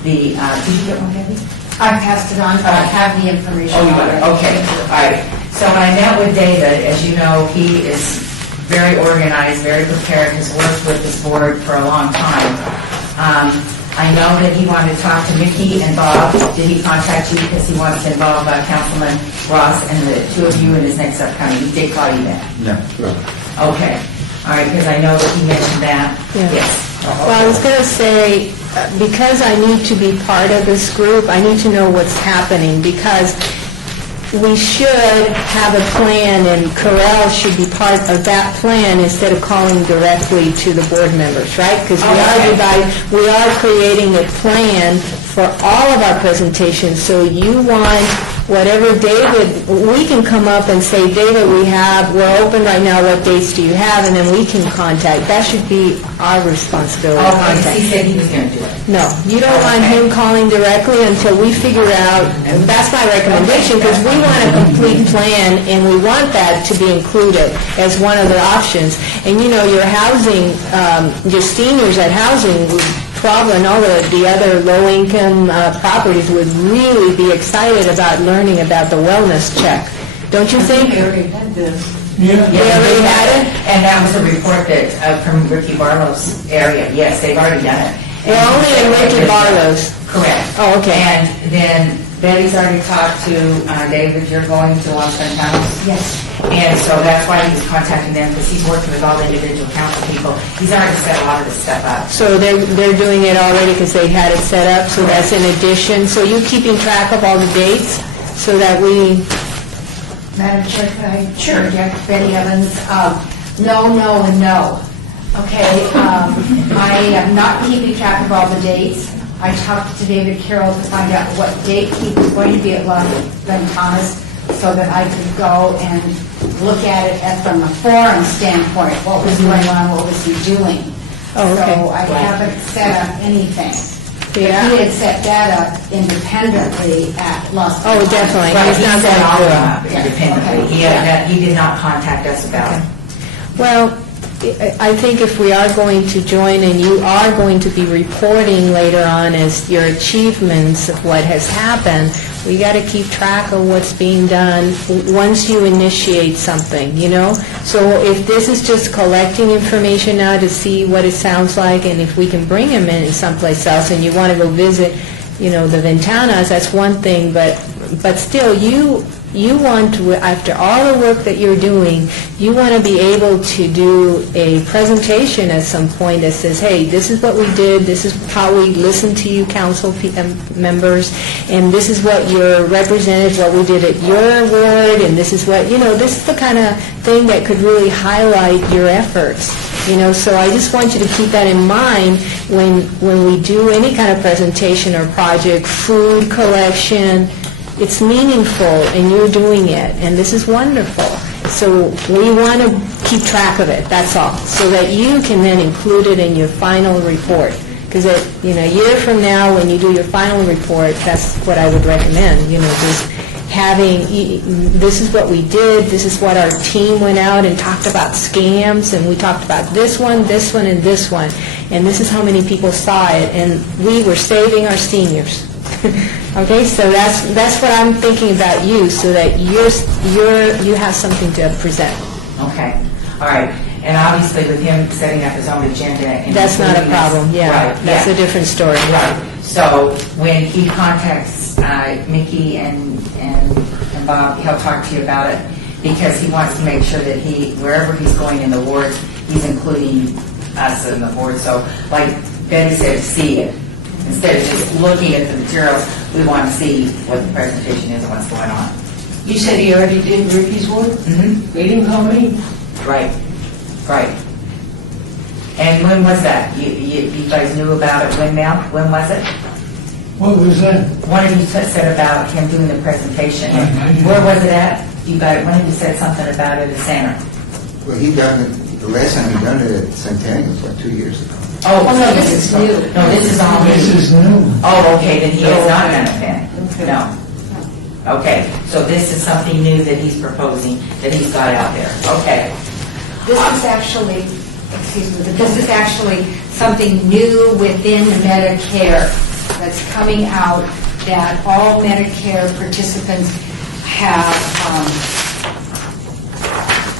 the, did you get one, Debbie? I passed it on, but I have the information. Oh, you got it, okay, all right. So when I met with David, as you know, he is very organized, very prepared, has worked with this board for a long time. I know that he wanted to talk to Mickey and Bob. Did he contact you because he wants to involve Councilman Ross and the two of you in his next upcoming? He did call you that? No. Okay, all right, because I know that he mentioned that. Yeah. Yes. Well, I was going to say, because I need to be part of this group, I need to know what's happening, because we should have a plan, and Corral should be part of that plan instead of calling directly to the board members, right? Because we are creating a plan for all of our presentations, so you want whatever David, we can come up and say, David, we're open right now, what dates do you have? And then we can contact. That should be our responsibility. Oh, because he said he was going to do it. No, you don't want him calling directly until we figure out, and that's my recommendation, because we want a complete plan, and we want that to be included as one of the options. And you know, your housing, your seniors at housing would probably, and all the other low-income properties would really be excited about learning about the wellness check. Don't you think? We already had this. Yeah. They already had it? And that was a report that, from Ricky Barlow's area. Yes, they've already done it. Well, only in Ricky Barlow's. Correct. Oh, okay. And then Betty's already talked to David, you're going to Los Ventanas? Yes. And so that's why he was contacting them, because he's working with all the individual council people. He's already set a lot of this stuff up. So they're doing it already because they had it set up, so that's in addition. So you keeping track of all the dates so that we, Madam Chair, could I interject? Betty Evans. No, no, and no. Okay, I am not keeping track of all the dates. I talked to David Carroll to find out what date he was going to be at Las Ventanas so that I could go and look at it from a forum standpoint, what was going on, what was he doing. Oh, okay. So I haven't set up anything. But Yeah. he had set that up independently at Las Oh, Ventanas. definitely. Right, He's he not set gonna all do of it. them up independently. He did not contact us about it. well, I think if we are going to join and you are going to be reporting later on as your achievements of what has happened, we got to keep track of what's being done once you initiate something, you know? So if this is just collecting information now to see what it sounds like, and if we can bring him in someplace else, and you want to go visit, you know, the Ventanas, that's one thing, but still, you want to, after all the work that you're doing, you want to be able to do a presentation at some point that says, hey, this is what we did, this is how we listened to you, council members, and this is what your representatives, what we did at your ward, and this is what, you know, this is the kind of thing that could really highlight your efforts, you know, so I just want you to keep that in mind when we do any kind of presentation or project, food collection. It's meaningful, and you're doing it, and this is wonderful. So we want to keep track of it, that's all, so that you can then include it in your final report. Because, you know, a year from now, when you do your final report, that's what I would recommend, you know, just having, this is what we did, this is what our team went out and talked about scams, and we talked about this one, and this one, and this is how many people saw it, and we were saving our seniors. Okay, so that's what I'm thinking about you, so that you have something to present. Okay, all right. And obviously with him setting up his own agenda. And That's not a including us- problem, yeah. Right, That's yeah. a different story. Right. So when he contacts Mickey and Bob, he'll talk to you about it, because he wants to make sure that wherever he's going in the wards, he's including us in the board. So like Betty said, see it. Instead of just looking at the materials, we want to see what the presentation is and what's going on. You said he already did Ricky's work? Mm-hmm. They didn't call me? Right, right. And when was that? You guys knew about it when now? When was it? What was that? One of you said about him doing the presentation. Mhm. Where was it at? One of you said something about it at Center. Well, he done it, the last time he done it at Centennial was like 2 years ago. Oh, no, this is new. No, this is all This new. is new. Oh, okay, then he has not done it then. No. Okay, so this is something new that he's proposing, that he's got out there. Okay. This is actually, excuse me, but this is actually something new within Medicare that's coming out, that all Medicare participants have,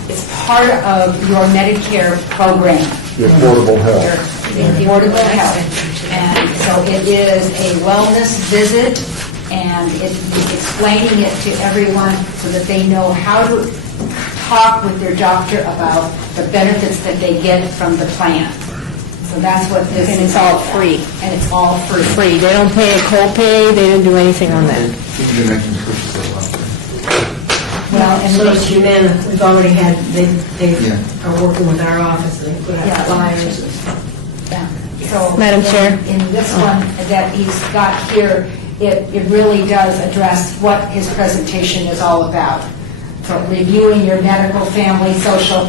it's part of your Medicare program. The affordable health. The affordable health. And so it is a wellness visit, and it's explaining it to everyone so that they know how to talk with their doctor about the benefits that they get from the plan. So that's what this is. And it's all free. And it's all free. Free. They don't pay a copay, they didn't do anything on that. You mentioned purchase of lot. Well, and So those- Humana, we've already had, they Yeah. are working with our office, they put Yeah. out flyers and stuff. yeah. So Madam Chair? In this one that he's got here, it really does address what his presentation is all about. So reviewing your medical, family, social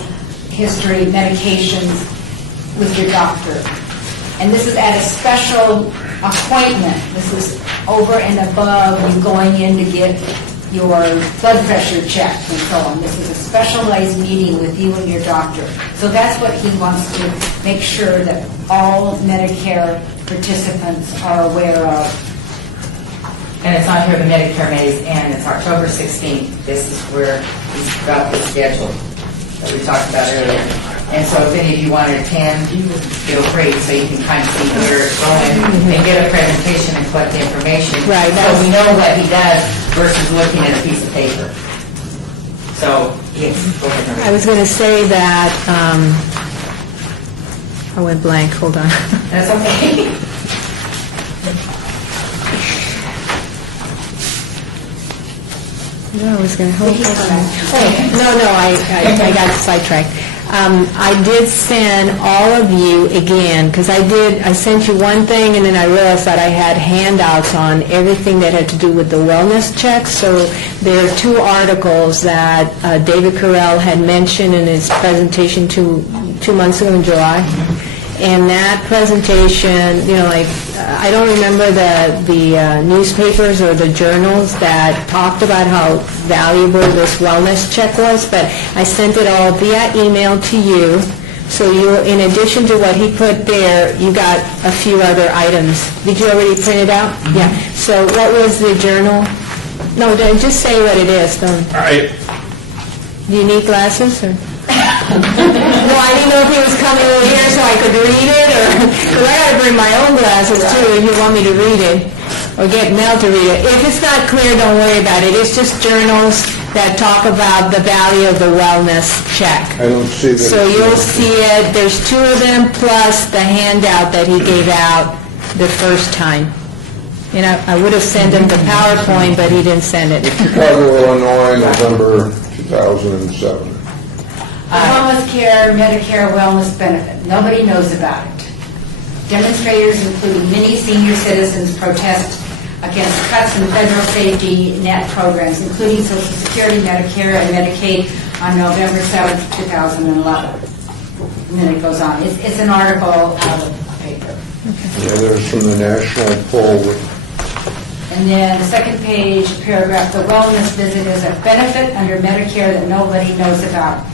history, medications with your doctor. And this is at a special appointment. This is over and above you going in to get your blood pressure checked and so on. This is a specialized meeting with you and your doctor. So that's what he wants to make sure that all Medicare participants are aware of. And it's on here, the Medicare Maze, and it's October 16th. This is where he's got this schedule that we talked about earlier. And so if any of you want to attend, feel free, so you can kind of see where it's going and get a presentation and collect the information. Right, So we know what he does versus looking at a piece of paper. So, yes, go ahead, Maria. I was going to say that, I went blank, hold on. That's okay. No, I was going to, hold on. No, I got sidetracked. I did send all of you again, because I sent you one thing, and then I realized that I had handouts on everything that had to do with the wellness check. So there are two articles that David Carell had mentioned in his presentation 2 months ago in July. And that presentation, I don't remember the newspapers or the journals that talked about how valuable this wellness check was, but I sent it all via email to you. So you, in addition to what he put there, you got a few other items. Did you already print it out? Yeah. So what was the journal? No, just say what it is. Don't. All right. Do you need glasses, or? No, I didn't know if he was coming over here so I could read it, or, because I gotta bring my own glasses too, if you want me to read it, or get Mel to read it. If it's not clear, don't worry about it. It's just journals that talk about the value of the wellness check. I don't see that. So you'll see it, there's 2 of them, plus the handout that he gave out the first time. And I would have sent him the PowerPoint, but he didn't send it. Chicago, Illinois, November 2007. Wellness care, Medicare wellness benefit. Nobody knows about it. Demonstrators, including many senior citizens, protest against cuts in federal safety net programs, including Social Security, Medicare, and Medicaid on November 7, 2011. And then it goes on. It's an article out of the paper. Yeah, there's from the national poll. And then the second page, paragraph, the wellness visit is a benefit under Medicare that nobody knows about.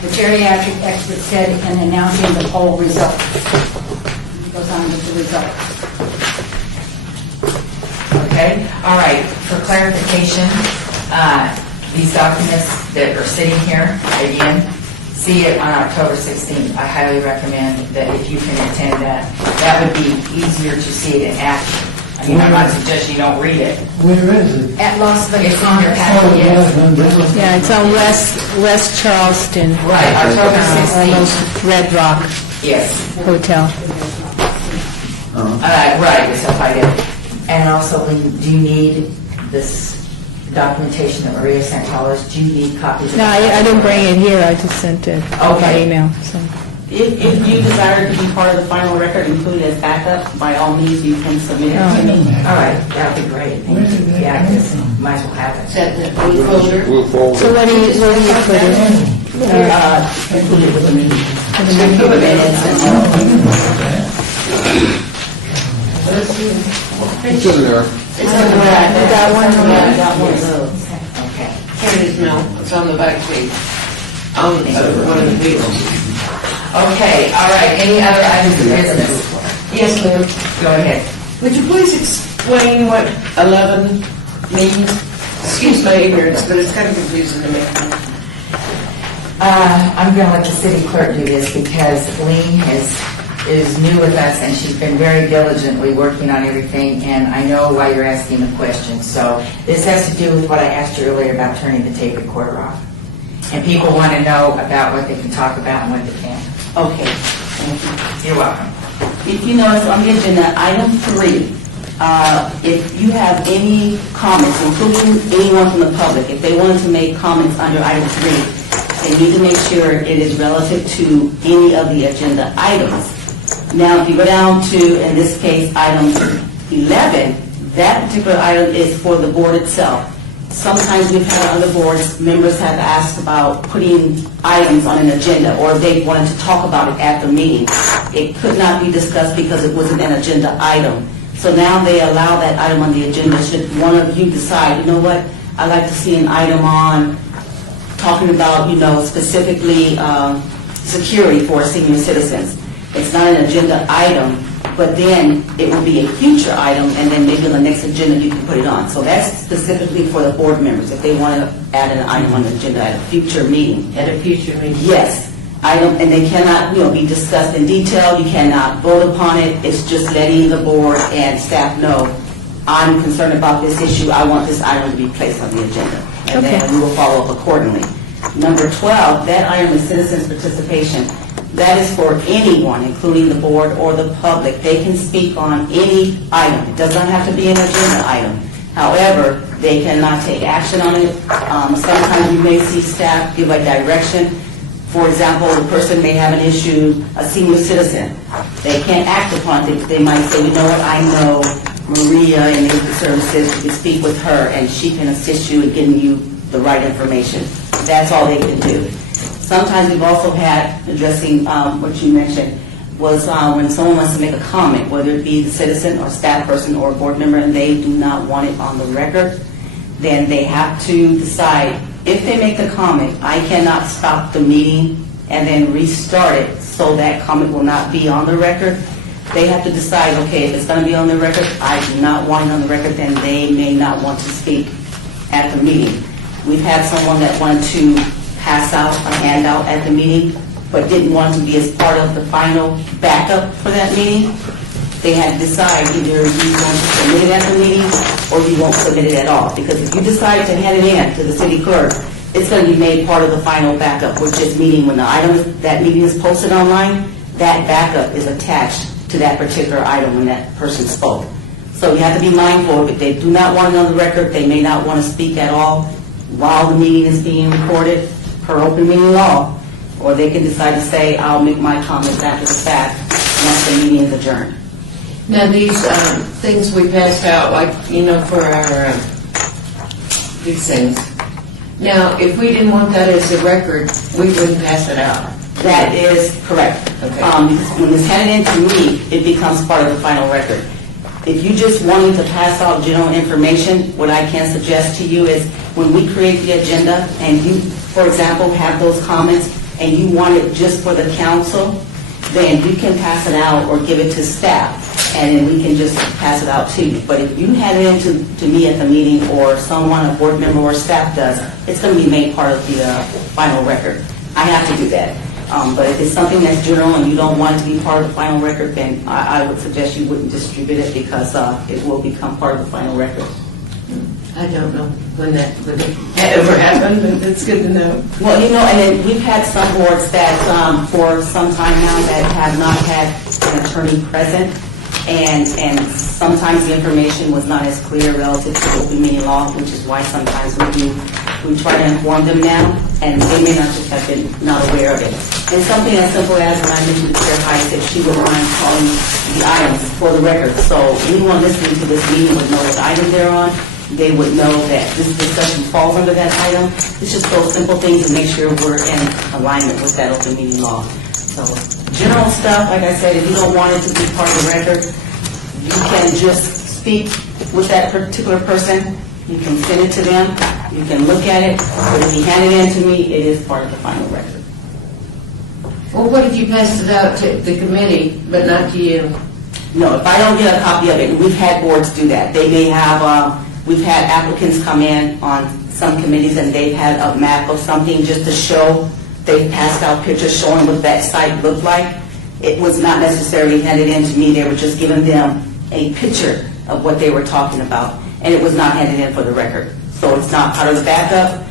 The geriatric expert said in announcing the poll results. It goes on with the results. Okay, all right, for clarification, these documents that are sitting here, again, see it on October 16th. I highly recommend that if you can attend that, that would be easier to see it in action. I mean, I'm not suggesting you don't read it. Where is it? At Las Vegas. It's in your Oh, packet, yes. Yeah, it's on West Charleston. Right, October 16th. Almost Red Rock Yes. Hotel. Right, it's up by there. And also, Lee, do you need this documentation that Maria sent to us? Do you need copies of No, I didn't bring it here, I just sent it by Okay. email, so. If you desire to be part of the final record included as backup, by all means, you can submit it to me. All right, that would be great. Where did that Yeah, come 'cause from? might as well have it. Is that the blue folder? Blue folder. So where do you put it? It's in there. It's on the back. You got one? I got one of those. on the back seat, on one of the wheels. Okay, all right, any other items of business? Yes, ma'am. Go ahead. Would you please explain what 11 means? Excuse my ignorance, but it's kind of confusing to me. I'm going to let the city clerk do this because Lee is new with us and she's been very diligently working on everything, and I know why you're asking the question. So this has to do with what I asked you earlier about turning the tape recorder off. And people want to know about what they can talk about and what they can't. Okay, thank you. You're welcome. If you notice on the agenda, item 3, if you have any comments, including anyone from the public, if they wanted to make comments under item 3, they need to make sure it is relative to any of the agenda items. Now, if you go down to, in this case, item 11, that particular item is for the board itself. Sometimes we've had other boards, members have asked about putting items on an agenda, or they wanted to talk about it at the meeting. It could not be discussed because it wasn't an agenda item. So now they allow that item on the agenda. Should one of you decide, you know what, I'd like to see an item on talking about, specifically security for senior citizens. It's not an agenda item, but then it will be a future item, and then maybe on the next agenda you can put it on. So that's specifically for the board members, if they want to add an item on the agenda at a future meeting. At a future meeting? Yes. Item, and they cannot, be discussed in detail. You cannot vote upon it. It's just letting the board and staff know, I'm concerned about this issue. I want this item to be placed on the agenda. And then we will follow up accordingly. Number 12, that item is citizens' participation. That is for anyone, including the board or the public. They can speak on any item. It does not have to be an agenda item. However, they cannot take action on it. Sometimes you may see staff give a direction. For example, the person may have an issue, a senior citizen. They can't act upon it. They might say, you know what, I know Maria in the services, you can speak with her and she can assist you in getting you the right information. That's all they can do. Sometimes we've also had, addressing what you mentioned, was when someone wants to make a comment, whether it be the citizen or staff person or a board member, and they do not want it on the record, then they have to decide, if they make the comment, I cannot stop the meeting and then restart it so that comment will not be on the record. They have to decide, okay, if it's going to be on the record, I do not want it on the record, then they may not want to speak at the meeting. We've had someone that wanted to pass out a handout at the meeting, but didn't want to be as part of the final backup for that meeting. They had to decide either you want to submit it at the meeting or you won't submit it at all. Because if you decide to hand it in to the city clerk, it's going to be made part of the final backup, which is meeting when the item, that meeting is posted online, that backup is attached to that particular item when that person spoke. So you have to be mindful, if they do not want it on the record, they may not want to speak at all while the meeting is being recorded per open meeting law, or they can decide to say, I'll make my comments after the fact once the meeting is adjourned. Now, these things we passed out, like, for our, these things. Now, if we didn't want that as a record, we wouldn't pass it out. That is correct. Okay. Because when it's handed in to me, it becomes part of the final record. If you just wanting to pass out general information, what I can suggest to you is when we create the agenda and you, for example, have those comments and you want it just for the council, then you can pass it out or give it to staff and then we can just pass it out to you. But if you hand it in to me at the meeting or someone, a board member or staff does, it's going to be made part of the final record. I have to do that. But if it's something that's general and you don't want it to be part of the final record, then I would suggest you wouldn't distribute it because it will become part of the final record. I don't know when that would ever happen, but it's good to know. Well, and then we've had some boards that for some time now that have not had an attorney present, and sometimes the information was not as clear relative to open meeting law, which is why sometimes we try to inform them now, and they may not just have been not aware of it. And something as simple as when I mentioned to Chair Heiss that she would mind calling the items for the record. So anyone listening to this meeting would know what item they're on. They would know that this discussion falls under that item. It's just those simple things to make sure we're in alignment with that open meeting law. So general stuff, like I said, if you don't want it to be part of the record, you can just speak with that particular person. You can send it to them. You can look at it, but if you hand it in to me, it is part of the final record. Well, what if you passed it out to the committee, but not to you? No, if I don't get a copy of it, and we've had boards do that. They may have, we've had applicants come in on some committees and they've had a map of something just to show. They've passed out pictures showing what that site looked like. It was not necessarily handed in to me. They were just giving them a picture of what they were talking about, and it was not handed in for the record. So it's not part of the backup.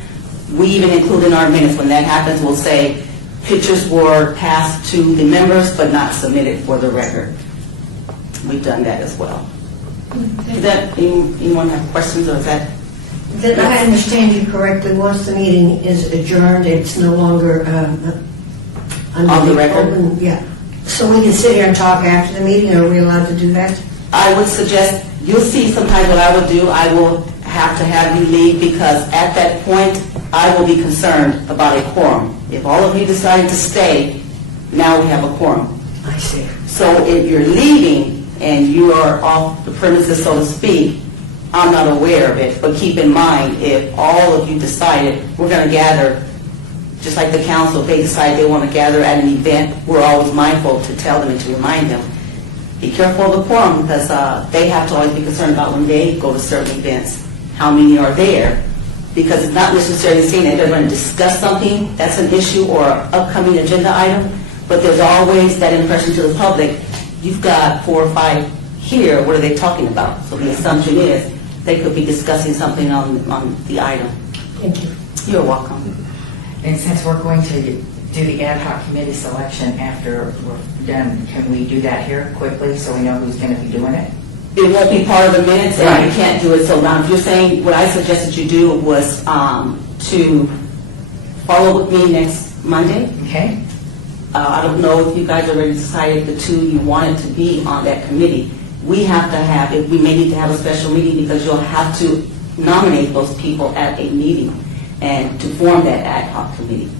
We even include in our minutes, when that happens, we'll say pictures were passed to the members but not submitted for the record. We've done that as well. Is that, anyone have questions, or is that? Did I understand you correctly, once the meeting is adjourned, it's no longer On the record? open? Yeah. So we can sit here and talk after the meeting, are we allowed to do that? I would suggest, you'll see sometimes what I would do, I will have to have you leave, because at that point, I will be concerned about a quorum. If all of you decide to stay, now we have a quorum. I see. So if you're leaving and you are off the premises, so to speak, I'm not aware of it, but keep in mind, if all of you decided we're going to gather, just like the council, if they decide they want to gather at an event, we're always mindful to tell them and to remind them. Be careful of the quorum, because they have to always be concerned about when they go to certain events, how many are there, because it's not necessarily saying that they're going to discuss something, that's an issue or an upcoming agenda item, but there's always that impression to the public, you've got 4 or 5 here, what are they talking about? So the assumption is they could be discussing something on the item. Thank you. You're welcome. And since we're going to do the ad hoc committee selection after we're done, can we do that here quickly so we know who's going to be doing it? It won't be part of the minutes, and Right. you can't do it. So now, if you're saying, what I suggested you do was to follow with me next Monday. Okay? I don't know if you guys already decided the 2 you wanted to be on that committee. We have to have, we may need to have a special meeting, because you'll have to nominate those people at a meeting and to form that ad hoc committee.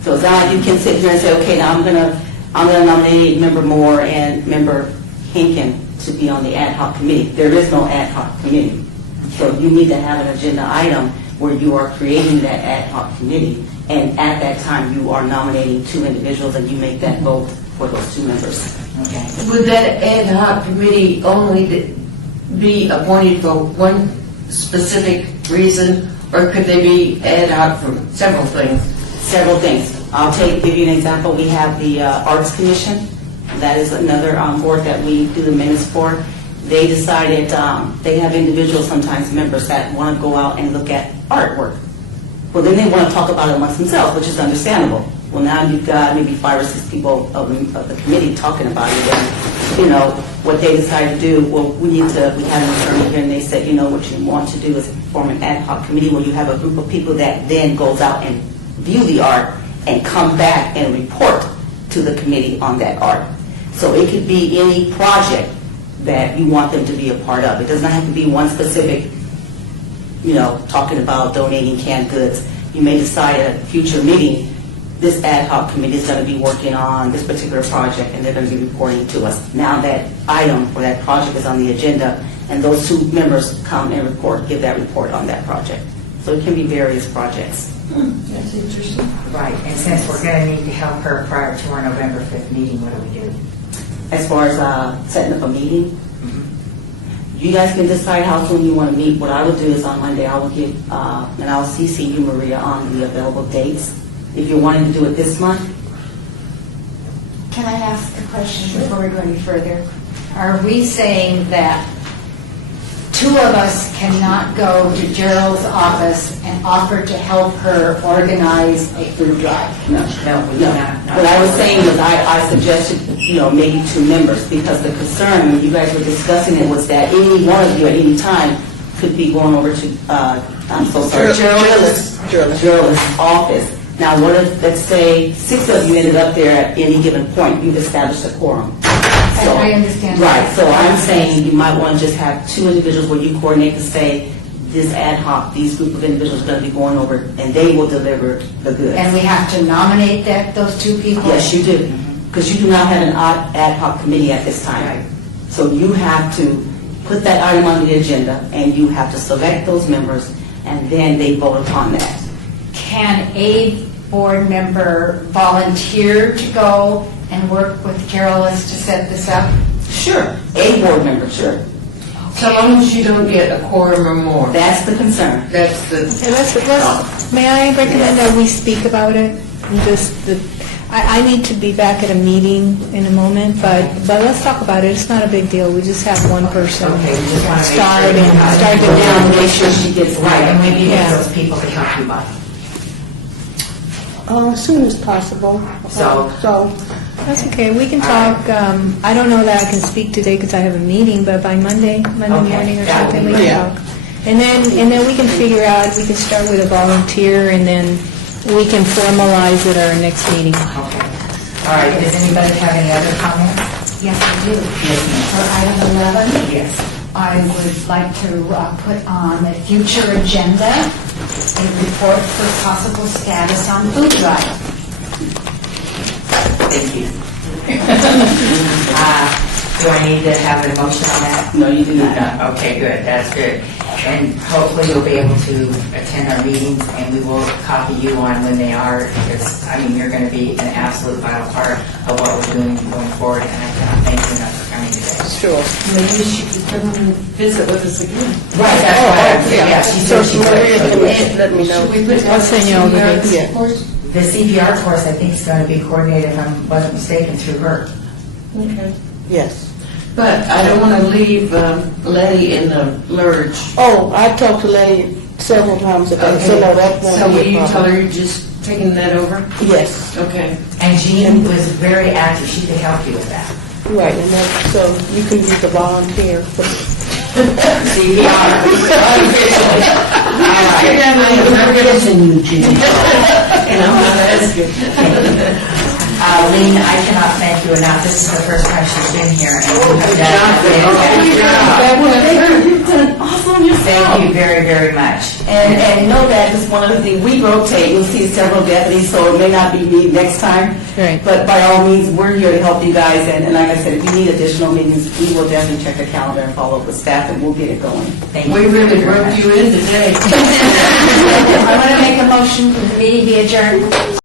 So it's not like you can sit here and say, okay, now I'm gonna nominate Member Moore and Member Hinkin to be on the ad hoc committee. There is no ad hoc committee. So you need to have an agenda item where you are creating that ad hoc committee, and at that time, you are nominating 2 individuals, and you make that vote for those 2 members. Okay. Would that ad hoc committee only be appointed for one specific reason, or could they be ad hoc for several things? Several things. I'll give you an example. We have the Arts Commission. That is another board that we do the minutes for. They decided, they have individuals, sometimes members, that want to go out and look at artwork. Well, then they want to talk about it amongst themselves, which is understandable. Well, now you've got maybe 5 or 6 people of the committee talking about it, and, you know, what they decided to do, well, we had an attorney here, and they said, you know, what you want to do is form an ad hoc committee where you have a group of people that then goes out and view the art and come back and report to the committee on that art. So it could be any project that you want them to be a part of. It does not have to be one specific, you know, talking about donating canned goods. You may decide at a future meeting, this ad hoc committee is going to be working on this particular project, and they're going to be reporting to us. Now that item or that project is on the agenda, and those 2 members come and report, give that report on that project. So it can be various projects. That's interesting. Right. And since we're going to need to help her prior to our November 5th meeting, what do we do? As far as setting up a meeting, you guys can decide how soon you want to meet. What I will do is on Monday, I will give, and I'll CC you, Maria, on the available dates. If you're wanting to do it this month, Can I ask a question before we go any further? Are we saying that 2 of us cannot go to Gerald's office and offer to help her organize a food drive? No, we do no. not. What I was saying is I suggested, you know, maybe 2 members, because the concern when you guys were discussing it was that any one of you at any time could be going over to, I'm so sorry, Gerald's office. Now, what if, let's say, 6 of you ended up there at any given point, you've established a quorum. So- I understand. Right, so I'm saying you might want to just have 2 individuals where you coordinate to say, this ad hoc, these group of individuals are going to be going over, and they will deliver the goods. And we have to nominate those 2 people? Yes, you do, because you do not have an ad hoc committee at this time. So you have to put that item on the agenda, and you have to select those members, and then they vote upon that. Can a board member volunteer to go and work with Carolus to set this up? Sure. A board member, sure. So long as you don't get a quorum or more. That's the concern. That's the, May I recommend that we speak about it? I need to be back at a meeting in a moment, but let's talk about it. It's not a big deal. We just have one person Okay, we just want to start make sure. and start the Now, down. make sure she gets Right, and we need Yeah. those people to help you, Bob. As soon as possible. So- That's okay, we can talk, I don't know that I can speak today because I have a meeting, but by Monday Okay, morning or that would something, be we great. can talk. And then we can figure out, we can start with a volunteer, and then we can formalize at our next meeting. Okay. All right, does anybody have any other comments? Yes, I do. Yes, ma'am. For item 11, Yes. I would like to put on a future agenda a report for possible status on food drive. Thank you. Do I need to have an emotion on that? No, you do not. No, okay, good, that's good. And hopefully you'll be able to attend our meetings, and we will copy you on when they are, because, I mean, you're going to be an absolute vital part of what we're doing going forward, and I cannot thank you enough for coming today. Sure. maybe she could come and visit with us again. Right, that's why, yeah, she said she Maria can would. let me know. Should we put I'll send you all the down dates. Yeah. course? The CPR course, I think, is going to be coordinated, if I wasn't mistaken, through her. Okay. Yes. But I don't want to leave Letty in the lurch. Oh, I talked to Letty several times a day, so no, that So won't will be a you tell problem. her you're just taking that over? Yes, Okay. And Jean was very active, she could help you with that. right, and that, so you can be the volunteer for CPR. Lynn, I cannot thank you enough. This is the first time she's been here. And you have done You've done awesome yourself. Thank you very, very much. And know that is one of the things, we rotate, you'll see several deputies, so it may not be me next time. Right. But by all means, we're here to help you guys, and like I said, if you need additional meetings, we will definitely check the calendar and follow up with staff, and we'll get it going. Thank you. We really roped you in today. I want to make a motion for the meeting be adjourned.